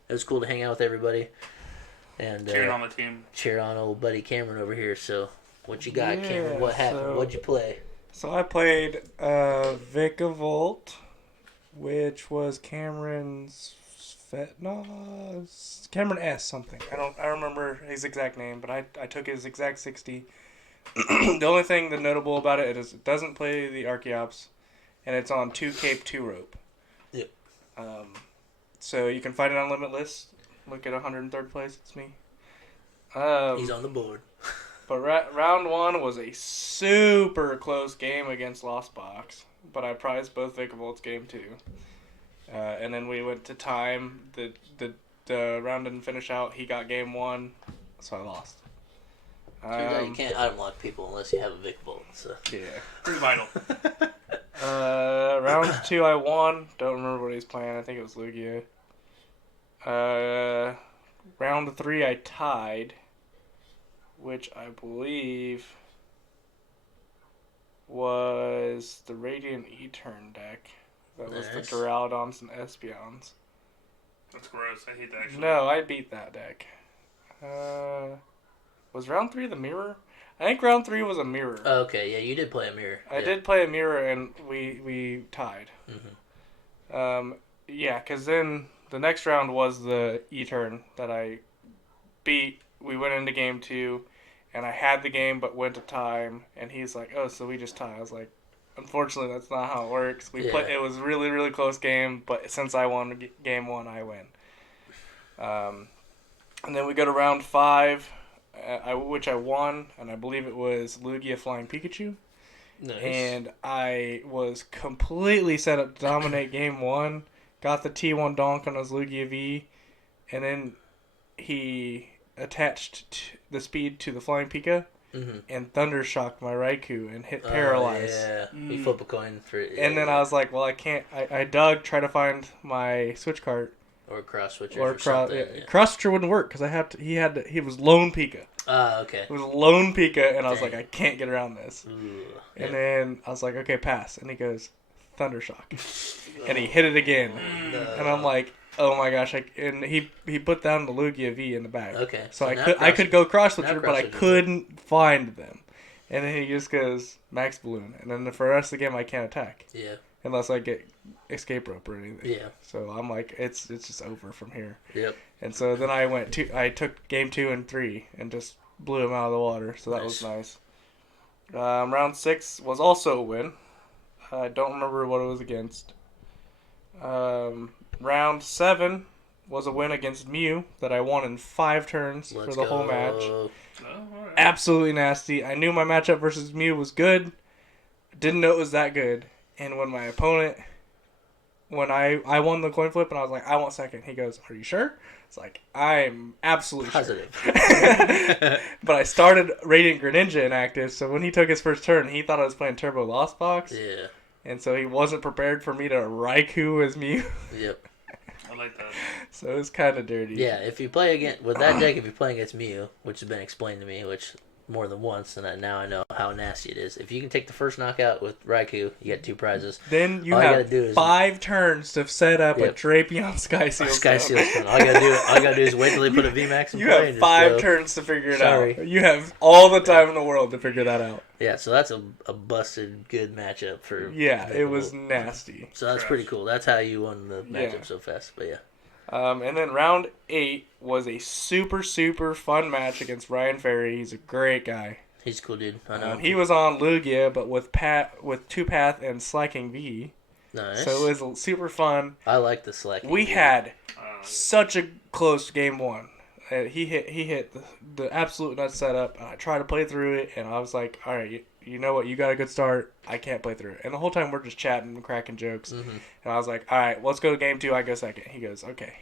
was cool to hang out with everybody and cheering on the team. Cheer on old buddy Cameron over here. So. What you got, Cameron? What happened? What'd you play? So I played Vikavolt, which was Cameron S something. I remember his exact name, but I took his exact 60. The only thing that's notable about it is it doesn't play the Archeops, and it's on 2 Cape 2 Rope. Yep. So you can find it on Limitless. Look at 103rd place. It's me. He's on the board. But round 1 was a super close game against Lost Box, but I prized both Vikavolt's game 2. And then we went to time. The round didn't finish out. He got game 1, so I lost. You can't unlock people unless you have a Vikavolt. So. Yeah. Pretty vital. Round 2 I won. Don't remember what he's playing. I think it was Lugia. Round 3 I tied, which I believe was the Radiant E-Turn deck. That was the Duraludons and Espeons. That's gross. I hate that, actually. No, I beat that deck. Was round 3 the mirror? I think round 3 was a mirror. Okay, yeah, you did play a mirror. I did play a mirror, and we tied. Mm-hmm. Yeah, because then the next round was the E-Turn that I beat. We went into game 2. And I had the game, but went to time. And he's like, "Oh, so we just tie." I was like, "Unfortunately, that's not how it works. It was really, really close game, but since I won game 1, I win." And then we go to round 5, which I won, and I believe it was Lugia Flying Pikachu. Nice. And I was completely set up to dominate game 1. Got the T1 Donk on his Lugia V, and then he attached the speed to the Flying Pika, and Thunder Shocked my Raikou and hit Paralyze. Yeah, he flipped a coin for it. And then I was like, well, I can't. I dug, try to find my switch card. Or cross switcher. Or cross switcher wouldn't work because he was lone Pika. Okay. It was lone Pika, and I was like, I can't get around this. Ooh, and then I was like, okay, pass. And he goes, Thunder Shock. And he hit it again. And I'm like, oh my gosh! And he put down the Lugia V in the bag. Okay. So I could go cross switcher, but I couldn't find them. And then he just goes Max Balloon, and then for the rest of the game I can't attack. Yeah. Unless I get Escape Rope or anything. Yeah. So I'm like, it's just over from here. Yep. And so then I took game 2 and 3 and just blew him out of the water. So that was nice. Round 6 was also a win. I don't remember what it was against. Round 7 was a win against Mew that I won in 5 turns for the whole match. Oh, all right. Absolutely nasty. I knew my matchup versus Mew was good. Didn't know it was that good. And when my opponent, when I won the coin flip and I was like, I want second, he goes, are you sure? It's like, I'm absolutely positive. Sure. But I started Radiant Greninja inactive, so when he took his first turn, he thought I was playing Turbo Lost Box. Yeah. And so he wasn't prepared for me to Raikou as Mew. Yep. I like that. So it was kind of dirty. Yeah, if you play with that deck, if you're playing against Mew, which has been explained to me, which more than once, and now I know how nasty it is. If you can take the first knockout with Raikou, you get 2 prizes. Then you All have gotta do is 5 turns to set up a Yep. Drapion Sky Seal. Sky Seal Stone. All I gotta do is wait till they put a VMAX in You play. have and just 5 go. turns to figure it Sorry. out. You have all the time in the world to figure that out. Yeah, so that's a busted good matchup for. Yeah, it Vicable. was nasty. So that's pretty cool. That's how you won the matchup Yeah. so fast. But yeah. And then round 8 was a super, super fun match against Ryan Ferry. He's a great guy. He's a cool dude. I know. He was on Lugia, but with 2-path and Slacking V. Nice. So it was super fun. I like the Slack. We had such a close game 1. He hit the absolute nut setup. I tried to play through it, and I was like, all right, you know what? You got a good start. I can't play through it. And the whole time we're just chatting and cracking jokes. Mm-hmm. And I was like, all right, let's go to game 2. I go second. He goes, okay.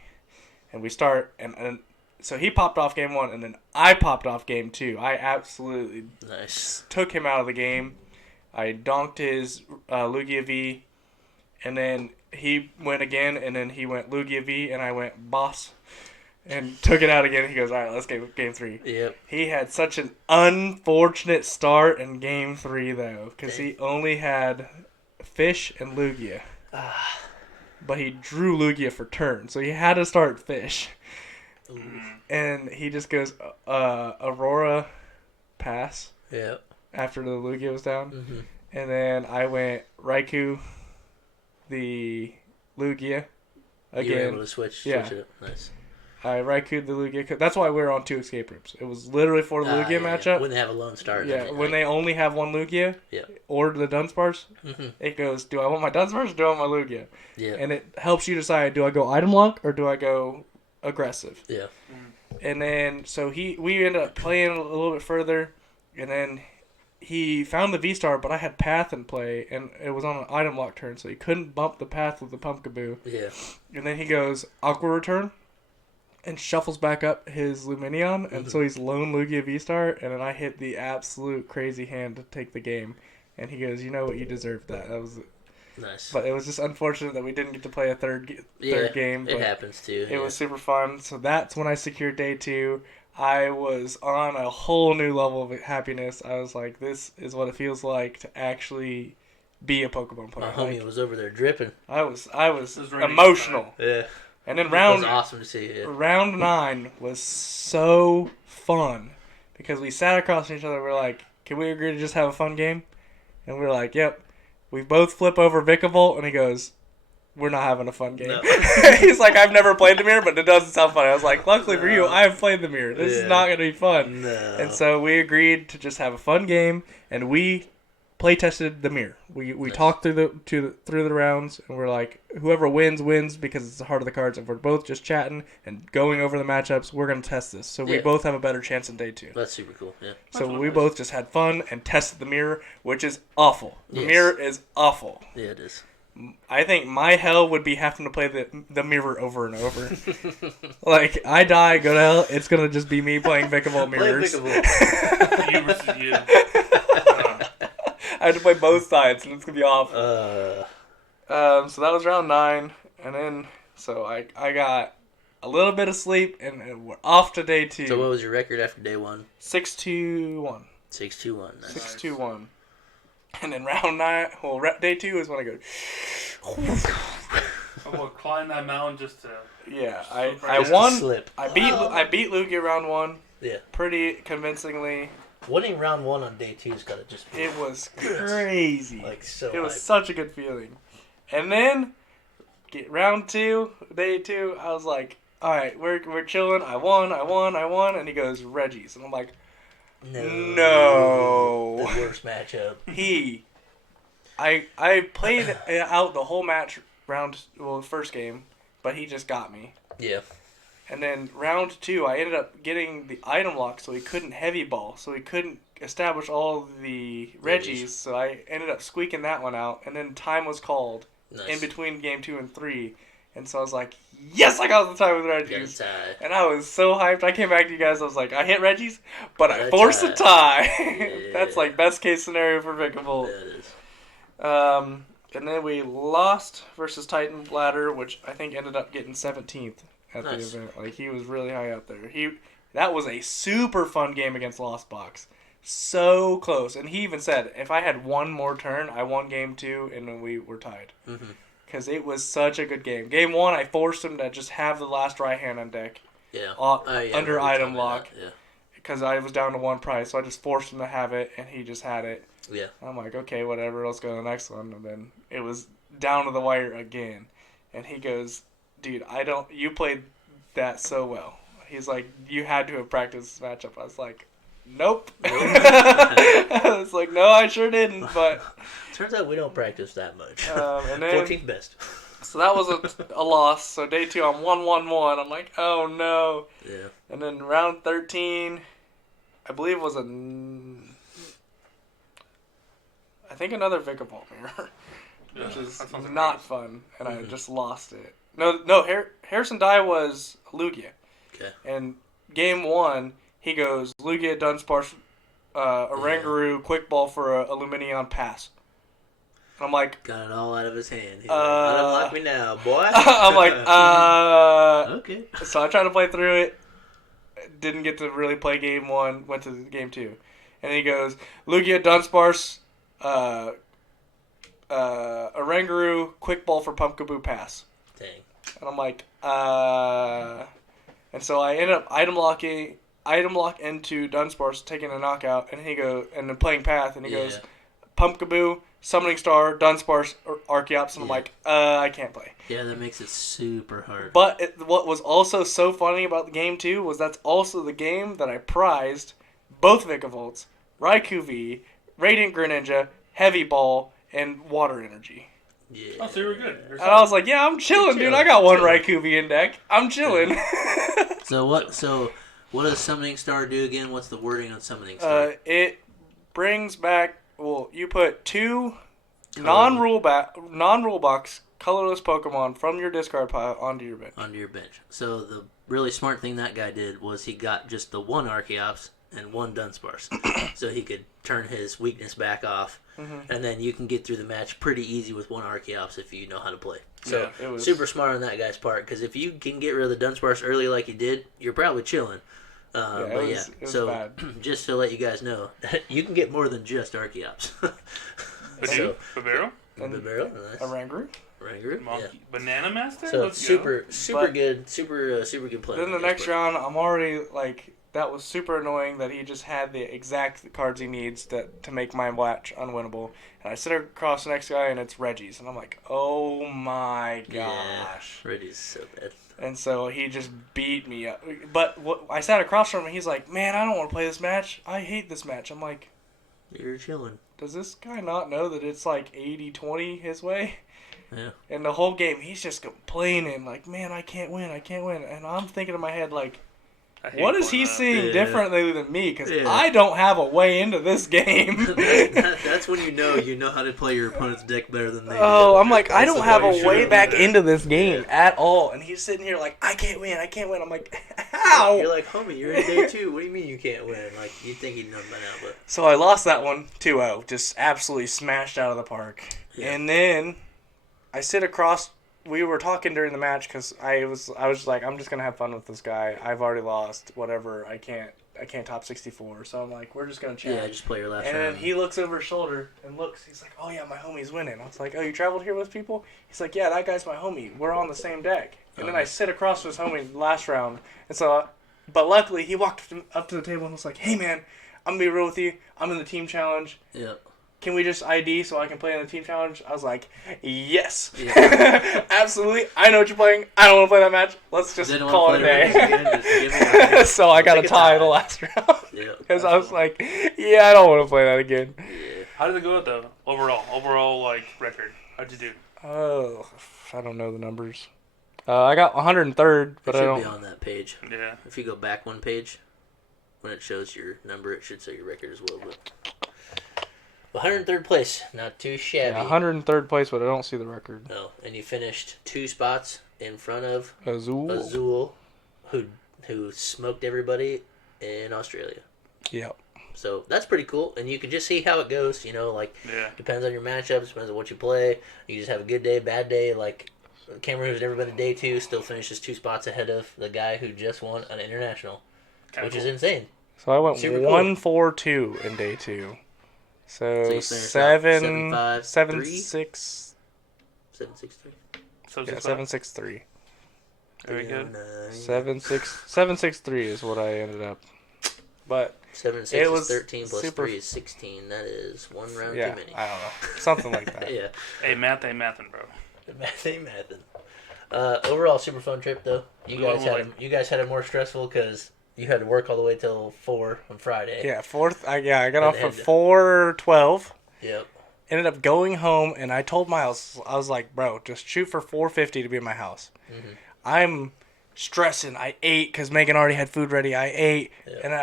And we start, and so he popped off game 1, and then I popped off game 2. I absolutely Nice. took him out of the game. I donked his Lugia V, and then he went again, and then he went Lugia V, and I went boss, and took it out again. He goes, all right, let's go game 3. Yep. He had such an unfortunate start in game 3, though, because he only had Fish and Lugia. But he drew Lugia for turn, so he had to start Fish. And he just goes, Aurora, pass, Yep. after the Lugia was down. Mm-hmm. And then I went Raikou, the Lugia, You were again. able to switch Yeah. it up. Nice. I Raiku'd the Lugia. That's why we were on 2 escape rooms. It was literally for the Lugia matchup. When they have a lone start. Yeah, when they only have one Lugia, Yeah. or the Dunsparce, Mm-hmm. it goes, do I want my Dunsparce or do I want my Lugia? Yeah. And it helps you decide, do I go item lock or do I go aggressive? Yeah. And then, so we ended up playing a little bit further, and then he found the V-Star, but I had Path in play, and it was on an item lock turn, so he couldn't bump the Path with the Pumpkaboo. Yeah. And then he goes Aqua Return, and shuffles back up his Lumineon, and so he's lone Lugia V-Star, and then I hit the absolute crazy hand to take the game. And he goes, you know what, you deserved that. That was, Nice. but it was just unfortunate that we didn't get to play a third game. It But happens too. it was super fun. So that's when I secured day 2. I was on a whole new level of happiness. I was like, this is what it feels like to actually be a Pokemon player. My homie Like, was over there dripping. I was was raining emotional. Yeah. And then It round was awesome to see. Yeah. round 9 was so fun because we sat across from each other. We're like, can we agree to just have a fun game? And we're like, yep. We both flip over Vikavolt, and he goes, we're not having a fun game. No. He's like, I've never played the mirror, but it doesn't sound fun. I was like, luckily for you, I have played the mirror. This is not going to be fun. No. And so we agreed to just have a fun game, and we play tested the mirror. We Nice. talked through the rounds, and we're like, whoever wins because it's the heart of the cards. If we're both just chatting and going over the matchups, we're gonna test this. So we Yeah. both have a better chance in day 2. That's super cool. Yeah. So what we it is. both just had fun and tested the mirror, which is awful. The Yes. mirror is awful. Yeah, it is. I think my hell would be having to play the mirror over and over. Like, I die, go to hell, it's gonna just be me playing Vikavolt mirrors. Play You versus you. I have to play both sides, and it's gonna be awful. So that was round 9, and then so I got a little bit of sleep, and we're off to day 2. So what was your record after day 1? 6-2-1. 6-2-1. Nice. 6-2-1. And then round 9, day 2 is when I go. I'm gonna climb that mountain just to. Yeah, Just I to won. slip. I beat Lugia round 1. Yeah. Pretty convincingly. Winning round 1 on day 2's gotta just be It was crazy. like so. It was hype. such a good feeling. And then round 2, day 2, I was like, all right, we're chilling. I won. And he goes Reggie's, and I'm like, no. The worst matchup. I played out the whole match first game, but he just got me. Yeah. And then round 2, I ended up getting the item lock, so he couldn't heavy ball, so he couldn't establish all the Reggies. So I ended up squeaking that one out, and then time was called Nice. in between game 2 and 3, and so I was like, yes, I got the time with Got a Reggies. tie. And I was so hyped. I came back to you guys. I was like, I hit Reggie's, but I Got a forced a tie. Yeah. That's like best case scenario for Vikavolt. Yeah, it is. And then we lost versus Titan Ladder, which I think ended up getting 17th at Nice. the event. Like, he was really high up there. That was a super fun game against Lost Box. So close. And he even said, if I had one more turn, I won game 2, and then we were tied. Because it was such a good game. Game 1, I forced him to just have the last right hand on deck. Yeah. Under item lock. Yeah. Because I was down to 1 price, so I just forced him to have it, and he just had it. Yeah. I'm like, okay, whatever, let's go to the next one. And then it was down to the wire again. And he goes, dude, you played that so well. He's like, you had to have practiced this matchup. I was like, nope. I was like, no, I sure didn't. But turns out we don't practice that much. And then, 14th best. So that was a loss. So day 2, I'm 1-1-1. I'm like, oh no. Yeah. And then round 13, I believe was I think another Vikavolt mirror, which is not fun, and I just lost it. No, Harrison Dye was Lugia. Okay. And game 1, he goes Lugia, Dunsparce, Oranguru, Quick Ball for a Lumineon pass. And I'm like, got it all out of his hand. He's like, unlock me now, boy. I'm like, okay. So I tried to play through it. Didn't get to really play game 1. Went to game 2, and he goes Lugia, Dunsparce, Oranguru, Quick Ball for Pumpkaboo pass. Dang. And I'm like, and so I ended up item lock into Dunsparce, taking a knockout, and then playing Path, and he goes Pumpkaboo, Summoning Star, Dunsparce, Archeops, and I'm like, I can't play. Yeah, that makes it super hard. But what was also so funny about the game 2 was that's also the game that I prized both Vikavolts, Raikou V, Radiant Greninja, Heavy Ball, and Water Energy. Yeah. Oh, so you were good. And I was like, yeah, I'm chilling, dude. I got one Raikou V in deck. I'm chilling. So what does Summoning Star do again? What's the wording on Summoning Star? It brings back, you put 2 non-rule box colorless Pokemon from your discard pile onto your bench. So the really smart thing that guy did was he got just the 1 Archeops and 1 Dunsparce. So he could turn his weakness back off. And then you can get through the match pretty easy with 1 Archeops if you know how to play. So super smart on that guy's part, because if you can get rid of the Dunsparce early like you did, you're probably chilling. It was bad. Just to let you guys know, you can get more than just Archeops. So, Bavero? Bavero, nice. Oranguru, yeah. Banana Master? So it's super good play. Then the next round, I'm already like, that was super annoying that he just had the exact cards he needs to make my match unwinnable. And I sit across the next guy, and it's Reggie's. And I'm like, oh my gosh. Yeah, Reggie's so bad. And so he just beat me up. But I sat across from him, he's like, man, I don't want to play this match. I hate this match. I'm like, you're chilling. Does this guy not know that it's like 80-20 his way? Yeah. And the whole game, he's just complaining, like, man, I can't win. And I'm thinking in my head, like, what is he seeing differently than me? Because I don't have a way into this game. That's when you know how to play your opponent's deck better than they do. Oh, I'm like, I don't have a way back into this game at all. And he's sitting here like, I can't win. I'm like, how? You're like, homie, you're in day 2. What do you mean you can't win? Like, you'd think he'd know by now. But So I lost that one 2-0. Just absolutely smashed out of the park. Yeah. And then I sit across. We were talking during the match because I was just like, I'm just gonna have fun with this guy. I've already lost. Whatever. I can't top 64. So I'm like, we're just gonna chat. Yeah, just play your last round. And then he looks over his shoulder and looks. He's like, oh yeah, my homie's winning. I was like, oh, you traveled here with people? He's like, yeah, that guy's my homie. We're on the same deck. And then I sit across from his homie last round. And so, but luckily he walked up to the table and was like, hey man, I'm gonna be real with you. I'm in the team challenge. Yep. Can we just ID so I can play in the team challenge? I was like, yes. Yeah. Absolutely. I know what you're playing. I don't want to play that match. Let's just call it a day. So I got a tie the last round. Yeah. Because I was like, yeah, I don't want to play that again. Yeah. How did it go though? Overall, like, record. How'd you do? Oh, I don't know the numbers. I got 103rd, but I don't. It should be on that page. Yeah. If you go back one page, when it shows your number, it should show your record as well. But 103rd place, not too shabby. Yeah, 103rd place, but I don't see the record. No, and you finished 2 spots in front of Azul, who smoked everybody in Australia. Yep. So that's pretty cool, and you can just see how it goes. You know, like depends on your matchups, depends on what you play. You just have a good day, bad day. Like Cameron, who's never been to day 2, still finishes 2 spots ahead of the guy who just won an international, which is insane. So I went Super cool. 1-4-2 in day 2. So you finished out 7-5-3? 7-6. 7-6-3. So Yeah, 7-6-3. Very good. 7-6-3 is what I ended up. But 7 and 6 it is was 13 plus super- 3 is 16. That is one round yeah, too many. I don't know. Something like that. Yeah. Hey, math ain't mathin', bro. Math ain't mathin'. Overall, super fun trip though. You guys had it more stressful because you had to work all the way till 4 on Friday. Yeah, I got off And at 4:12. Yep. Ended up going home, and I told Miles, I was like, bro, just shoot for 4:50 to be at my house. Mm-hmm. I'm stressing. I ate because Megan already had food ready. I ate, Yeah. and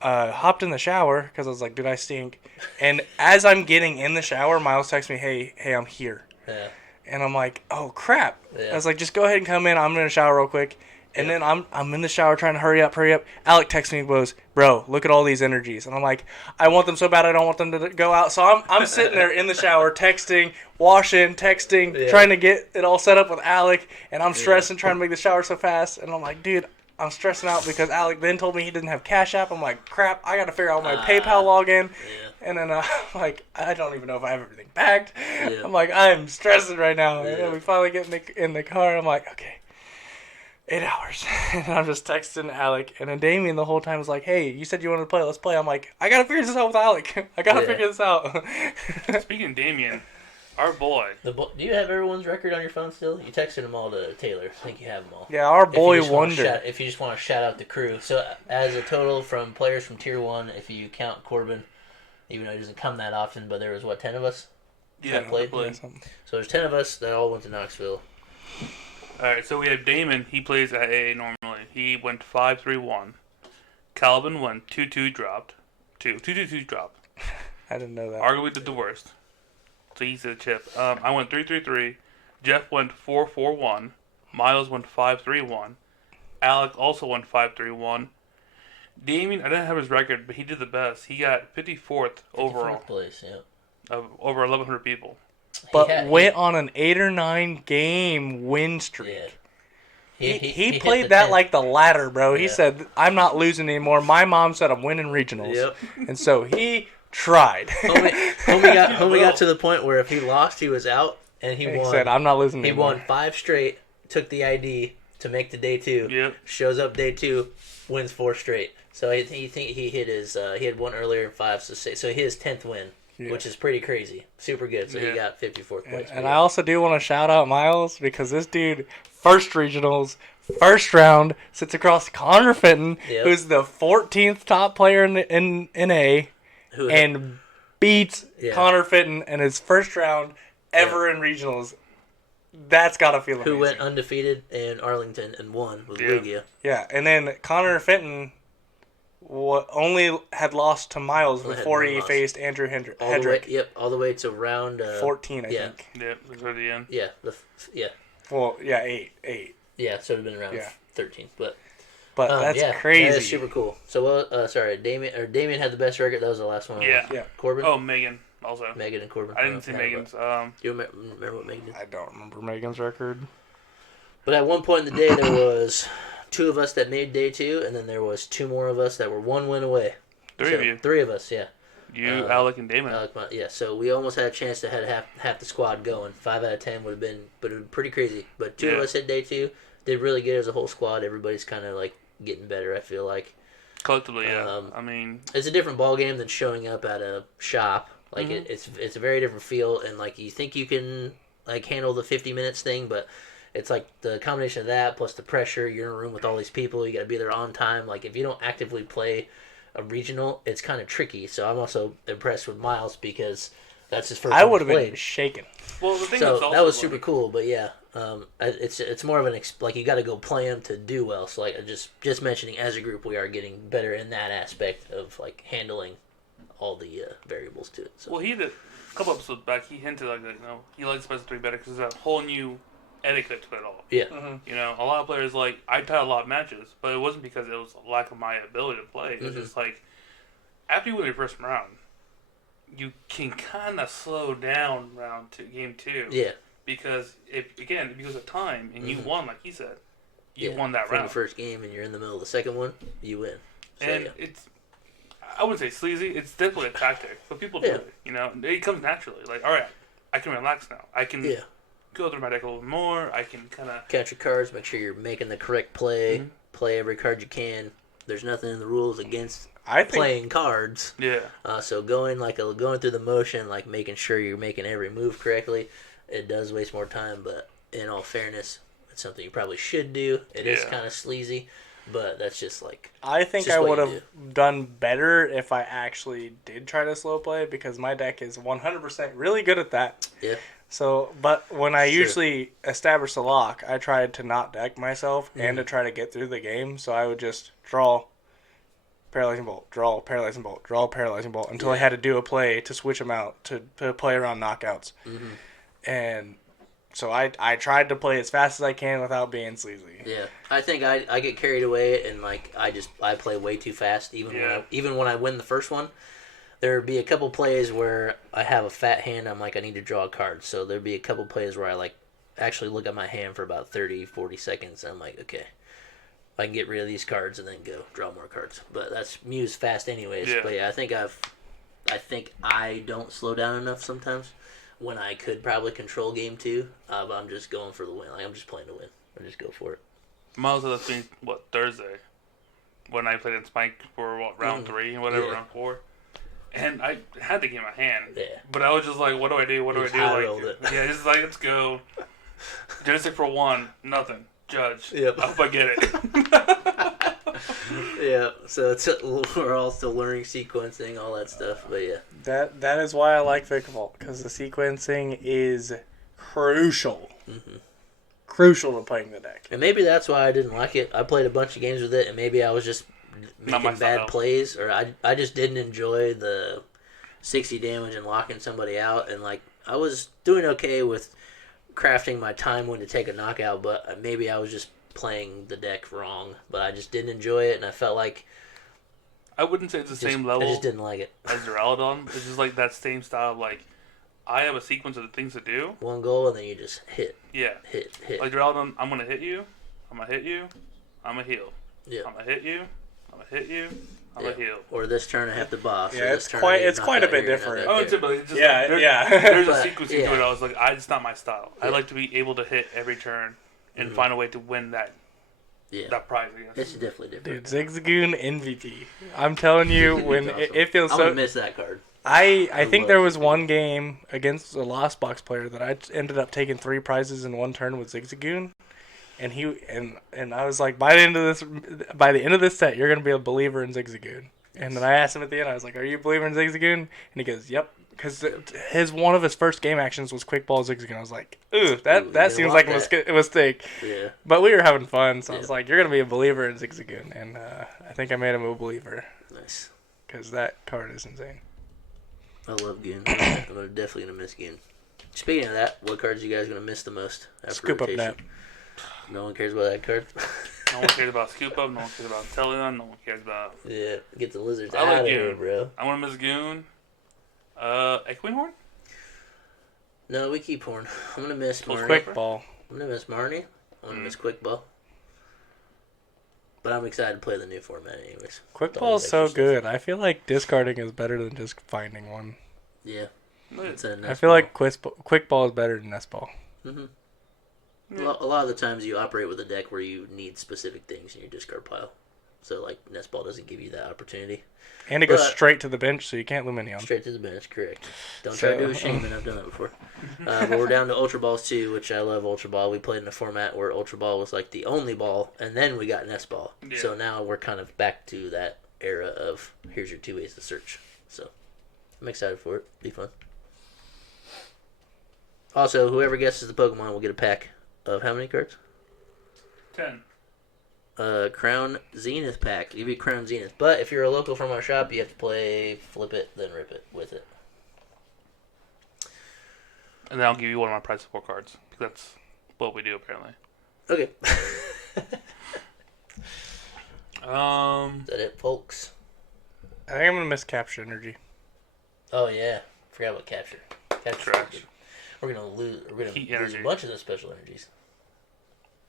I hopped in the shower because I was like, dude, I stink. And as I'm getting in the shower, Miles texts me, hey, I'm here. Yeah. And I'm like, oh crap. Yeah. I was like, just go ahead and come in. I'm gonna shower real quick. And Yeah. then I'm in the shower trying to hurry up. Alec texts me and goes, bro, look at all these energies. And I'm like, I want them so bad I don't want them to go out. So I'm sitting there in the shower texting, washing, texting, Yeah. trying to get it all set up with Alec. And I'm stressing, trying to make the shower so fast. And I'm like, dude, I'm stressing out because Alec then told me he didn't have Cash App. I'm like, crap, I got to figure out my PayPal login. Yeah. And then I'm like, I don't even know if I have everything packed. Yeah. I'm like, I'm stressing right now. And Yeah. then we finally get in the car. I'm like, okay. 8 hours. And I'm just texting Alec. And then Damien the whole time was like, hey, you said you wanted to play. Let's play. I'm like, I got to figure this out with Alec. I got to Yeah. figure this out. Speaking of Damien, our boy. Do you have everyone's record on your phone still? You texted them all to Taylor. I think you have them all. Yeah, our If you boy just wanna Wonder. if you just want to shout out the crew. So as a total from players from Tier 1, if you count Corbin, even though he doesn't come that often, but there was, 10 of us? Yeah, played? Yeah, something. So there's 10 of us that all went to Knoxville. Alright, so we have Damon. He plays at AA normally. He went 5-3-1. Calvin went 2-2 dropped. 2-2-2 dropped. I didn't know that. Arguably did the worst. So he's a chip. I went 3-3-3. Jeff went 4-4-1. Miles went 5-3-1. Alec also went 5-3-1. Damien, I didn't have his record, but he did the best. He got 54th overall 54th place, yeah. of over 1,100 people. But went on an 8 or 9 game win streak. Yeah. He hit played the that 10th. like the ladder, bro. He Yeah. said, I'm not losing anymore. My mom said I'm winning regionals. Yep. And so he tried. Homie got to the point where if he lost, he was out, and he He won. said, I'm not losing He anymore. won 5 straight, took the ID to make the day 2. Yep. Shows up day 2, wins 4 straight. So he hit his he had one earlier in 5, so he hit his 10th win, Yeah. which is pretty crazy, super good. So Yeah. he got 54th place. And I also do want to shout out Miles because this dude, first regionals, first round, sits across Connor Fenton, Yep. who's the 14th top player in A, Who- and beats Yeah. Connor Fenton in his first round ever in regionals. That's got to feel amazing. who went undefeated in Arlington and won with Yeah. Lugia. Yeah, and then Connor Fenton only had lost to Miles Only had before one he loss. faced Andrew Hedrick. All the way to round 14, I yeah. think. Yep, that's at the end. Yeah, Well, yeah, 8. yeah. So it'd have been around Yeah. 13, but That's yeah, crazy. That is super cool. So sorry, Damien had the best record. That was the last one. Yeah. Yeah. Corbin, Oh, Megan also. Megan, and Corbin. I didn't see Yeah, Megan's. but- Do you remember what Megan did? I don't remember Megan's record. But at one point in the day, there was 2 of us that made day 2, and then there was 2 more of us that were 1 win away. Three of you. 3 of us, yeah. You, Alec, and Damon. Yeah, so we almost had a chance to have half the squad going. 5 out of 10 would have been, but it would be pretty crazy. But 2 of Yeah. us hit day 2, did really good as a whole squad. Everybody's kind of like getting better, I feel like. Collectively, yeah. um, I mean, It's a different ball game than showing up at a shop. Like it's a very different feel, and like you think you can like handle the 50 minutes thing, but it's like the combination of that plus the pressure. You're in a room with all these people. You got to be there on time. Like if you don't actively play a regional, it's kind of tricky. So I'm also impressed with Miles because that's his first. I one would have he's been played. shaken. well, the thing So is also that was like- super cool. But yeah, it's more of an like you got to go play them to do well. So like just mentioning as a group, we are getting better in that aspect of like handling all the variables to it. So. Well, he did a couple episodes back. He hinted like that. He likes Best of 3 better because there's a whole new etiquette to it all. Yeah. You know, a lot of players like I tied a lot of matches, but it wasn't because it was a lack of my ability to play. It was just like after you win your first round, you can kind of slow down round to game 2. Yeah. Because if because of time and you won, like he said, you won that From round. the first game, and you're in the middle of the second one, you win. So, And yeah. it's, I wouldn't say sleazy. It's definitely a tactic, but people do Yeah. it. You know, it comes naturally. Like, all right, I can relax now. I can Yeah. go through my deck a little more. I can kind of Count your cards. Make sure you're making the correct play. Mhm. Play every card you can. There's nothing in the rules against I think playing cards. yeah. So going through the motion, like making sure you're making every move correctly, it does waste more time. But in all fairness, it's something you probably should do. It is Yeah. kind of sleazy, but that's just like I think just I what would you have done better if I actually did try to slow play because my deck is 100% really good at that. yeah, So, but when I Sure. usually establish the lock, I tried to not deck myself and Mhm. to try to get through the game. So I would just draw, paralyzing bolt, draw, paralyzing bolt, draw, paralyzing bolt until I Yeah. had to do a play to switch them out to play around knockouts. hmm And so I tried to play as fast as I can without being sleazy. yeah. I think I get carried away and like I play way too fast. Even when I win the first one, there'd be a couple plays where I have a fat hand. I'm like I need to draw a card, so there'd be a couple plays where I like actually look at my hand for about 30, 40 seconds. And I'm like, okay, I can get rid of these cards and then go draw more cards. But that's Muse fast anyways. Yeah. But yeah, I think I don't slow down enough sometimes when I could probably control game 2. But I'm just going for the win. Like I'm just playing to win. I just go for it. Miles was being Thursday when I played in Spike for round 3 and whatever, Yeah. round 4. And I had the game in my hand. Yeah. But I was just like, what do I do? What do I Just do? high-rolled Like, it. yeah, just like, let's go. Genesis for 1, nothing. Judge. Yep. I hope I get it. Yeah. So we're all still learning sequencing, all that stuff. But yeah. That is why I like Vic Vault because the sequencing is crucial. hmm Crucial to playing the deck. And maybe that's why I didn't like it. I played a bunch of games with it, and maybe I was just Not my making bad style. plays, or I just didn't enjoy the 60 damage and locking somebody out. And like I was doing okay with crafting my time when to take a knockout, but maybe I was just playing the deck wrong. But I just didn't enjoy it, and I felt like I wouldn't say it's the same level I just didn't like it. as Duraludon. It's just like that same style of like, I have a sequence of the things to do. One goal, and then you just hit. Yeah. Hit. Like Duraludon, I'm going to hit you. I'm going to hit you. I'm going to heal. Yeah. I'm going to hit you. I'm going to hit you. I'm Yeah. going to heal. Or this turn I have to boss. or Yeah, this it's turn quite- I it's knock quite a out bit here, knock different. out Oh, there. typically, it's just Yeah, like, yeah. there's a But, sequencing yeah. to it. I was like, it's not my style. I Yeah. like to be able to hit every turn and Mhm. find a way to win that Yeah. prize, I guess. It's definitely different. Dude, Zigzagoon MVP. I'm telling you, when It's it, awesome. it feels I'm so. gonna miss that card. I think love there was Zigzagoon. one game against a Lost Box player that I ended up taking 3 prizes in one turn with Zigzagoon, and he and I was like, by the end of this set, you're gonna be a believer in Zigzagoon. And then I asked him at the end, I was like, "Are you a believer in Zigzagoon?" And he goes, "Yep." Because one of his first game actions was Quick Ball Zigzagoon. I was like, "Ooh, Ooh, that you seems want like that. a mistake." Yeah. But we were having fun, so I was Yeah. like, "You're gonna be a believer in Zigzagoon," and I think I made him a believer Nice. because that card is insane. I love Goon. I'm definitely gonna miss Goon. Speaking of that, what cards you guys gonna miss the most after Scoop up rotation? net. No one cares about that card. No one cares about Scoop Up. No one cares about Teleon. No one cares about. Yeah, get the lizards I out like of Goon. here, bro. I want to miss Goon. Equine Horn? No, we keep Horn. I'm gonna miss Well, Marnie. Quick Ball. I'm gonna miss Marnie. I'm gonna miss Quick Ball. But I'm excited to play the new format, anyways. Quick With all Ball is these so extra stuff. good. I feel like discarding is better than just finding one. Yeah, it's a I nice feel ball. like Quick Ball is better than Nest Ball. Mhm. Yeah. A lot of the times you operate with a deck where you need specific things in your discard pile. So, like, Nest Ball doesn't give you that opportunity. And it goes But- straight to the bench, so you can't Luminion. Straight to the bench, correct. Don't try to do a Shaman, I've done that before. But we're down to Ultra Balls too, which I love Ultra Ball. We played in a format where Ultra Ball was like the only ball, and then we got Nest Ball. Yeah. So now we're kind of back to that era of here's your 2 ways to search. So I'm excited for it. Be fun. Also, whoever guesses the Pokemon will get a pack of how many cards? 10. Crown Zenith pack. You be Crown Zenith. But if you're a local from our shop, you have to play Flip It, then Rip It with it. And then I'll give you one of my prize support cards. Because that's what we do, apparently. Okay. Um, Is that it, folks? I think I'm gonna miss Capture Energy. Oh yeah, forgot about capture. Capture. Trash. We're gonna lose. We're gonna Heat lose energy. a bunch of the special energies.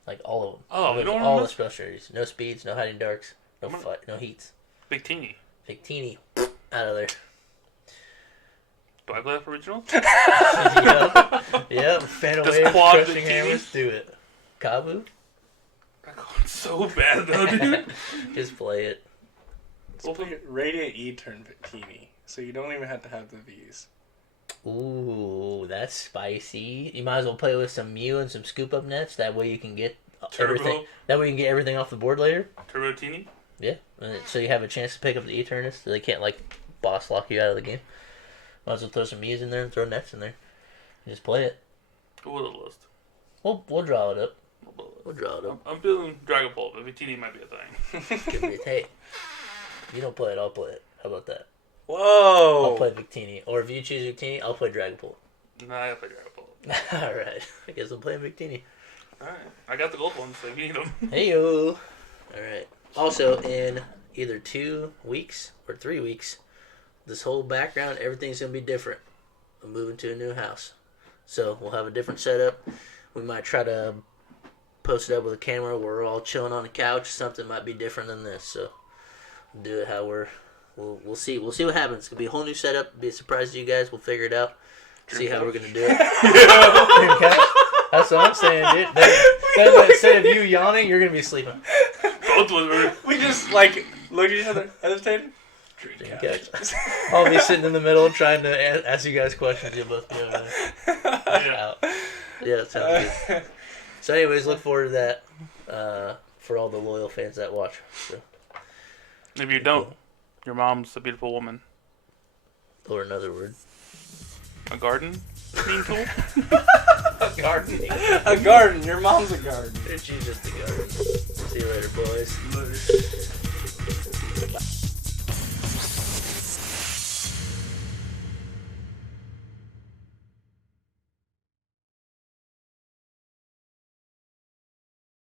Like all of them. Oh, We're you don't losing all wanna the special energies. No speeds, no hiding darks, no I'm gonna- fight, no heats. Victini. Victini. Out of there. Do I play for original? Yep. Fan Does away, quad crushing Victini? hammers, do it. Kabu? That card's so bad though, dude. Just play it. Let's play Radiant E-turn Victini, so you don't even have to have the V's. Ooh, that's spicy. You might as well play with some Mew and some scoop up nets. That way you can get everything. Turbo. That way you can get everything off the board later. Turbotini. Yeah, so you have a chance to pick up the Eternus. So they can't like boss lock you out of the game. Might as well throw some Mews in there and throw nets in there. And just play it. What a list. We'll draw it up. We'll draw it up. I'm feeling Dragon Ball, but Victini might be a thing. Give me a tape. If you don't play it, I'll play it. How about that? Whoa! I'll play Victini. Or if you choose Victini, I'll play Dragon Ball. Nah, I gotta play Dragon Ball. Alright. I guess I'm playing Victini. Alright. I got the gold ones, so if you need them. Heyo. Alright. Also, in either 2 weeks or 3 weeks, this whole background, everything's going to be different. We're moving to a new house. So, we'll have a different setup. We might try to post it up with a camera where we're all chilling on the couch. Something might be different than this. So, we'll do it how we'll see. We'll see what happens. It's going to be a whole new setup. It'll be a surprise to you guys. We'll figure it out. See how we're going to do it. That's what I'm saying, dude. Then instead of you yawning, you're going to be sleeping. Both was We just, like, look at each other, hesitating. Dream catch. I'll be sitting in the middle trying to ask you guys questions. You'll both be over there. Yeah. Yeah, that sounds good. So anyways, look forward to that for all the loyal fans that watch. So. If you don't, your mom's a beautiful woman. Or another word. A garden? Mean tool? A garden. A garden. Your mom's a garden. She's just a garden. See you later, boys. Later. Bye.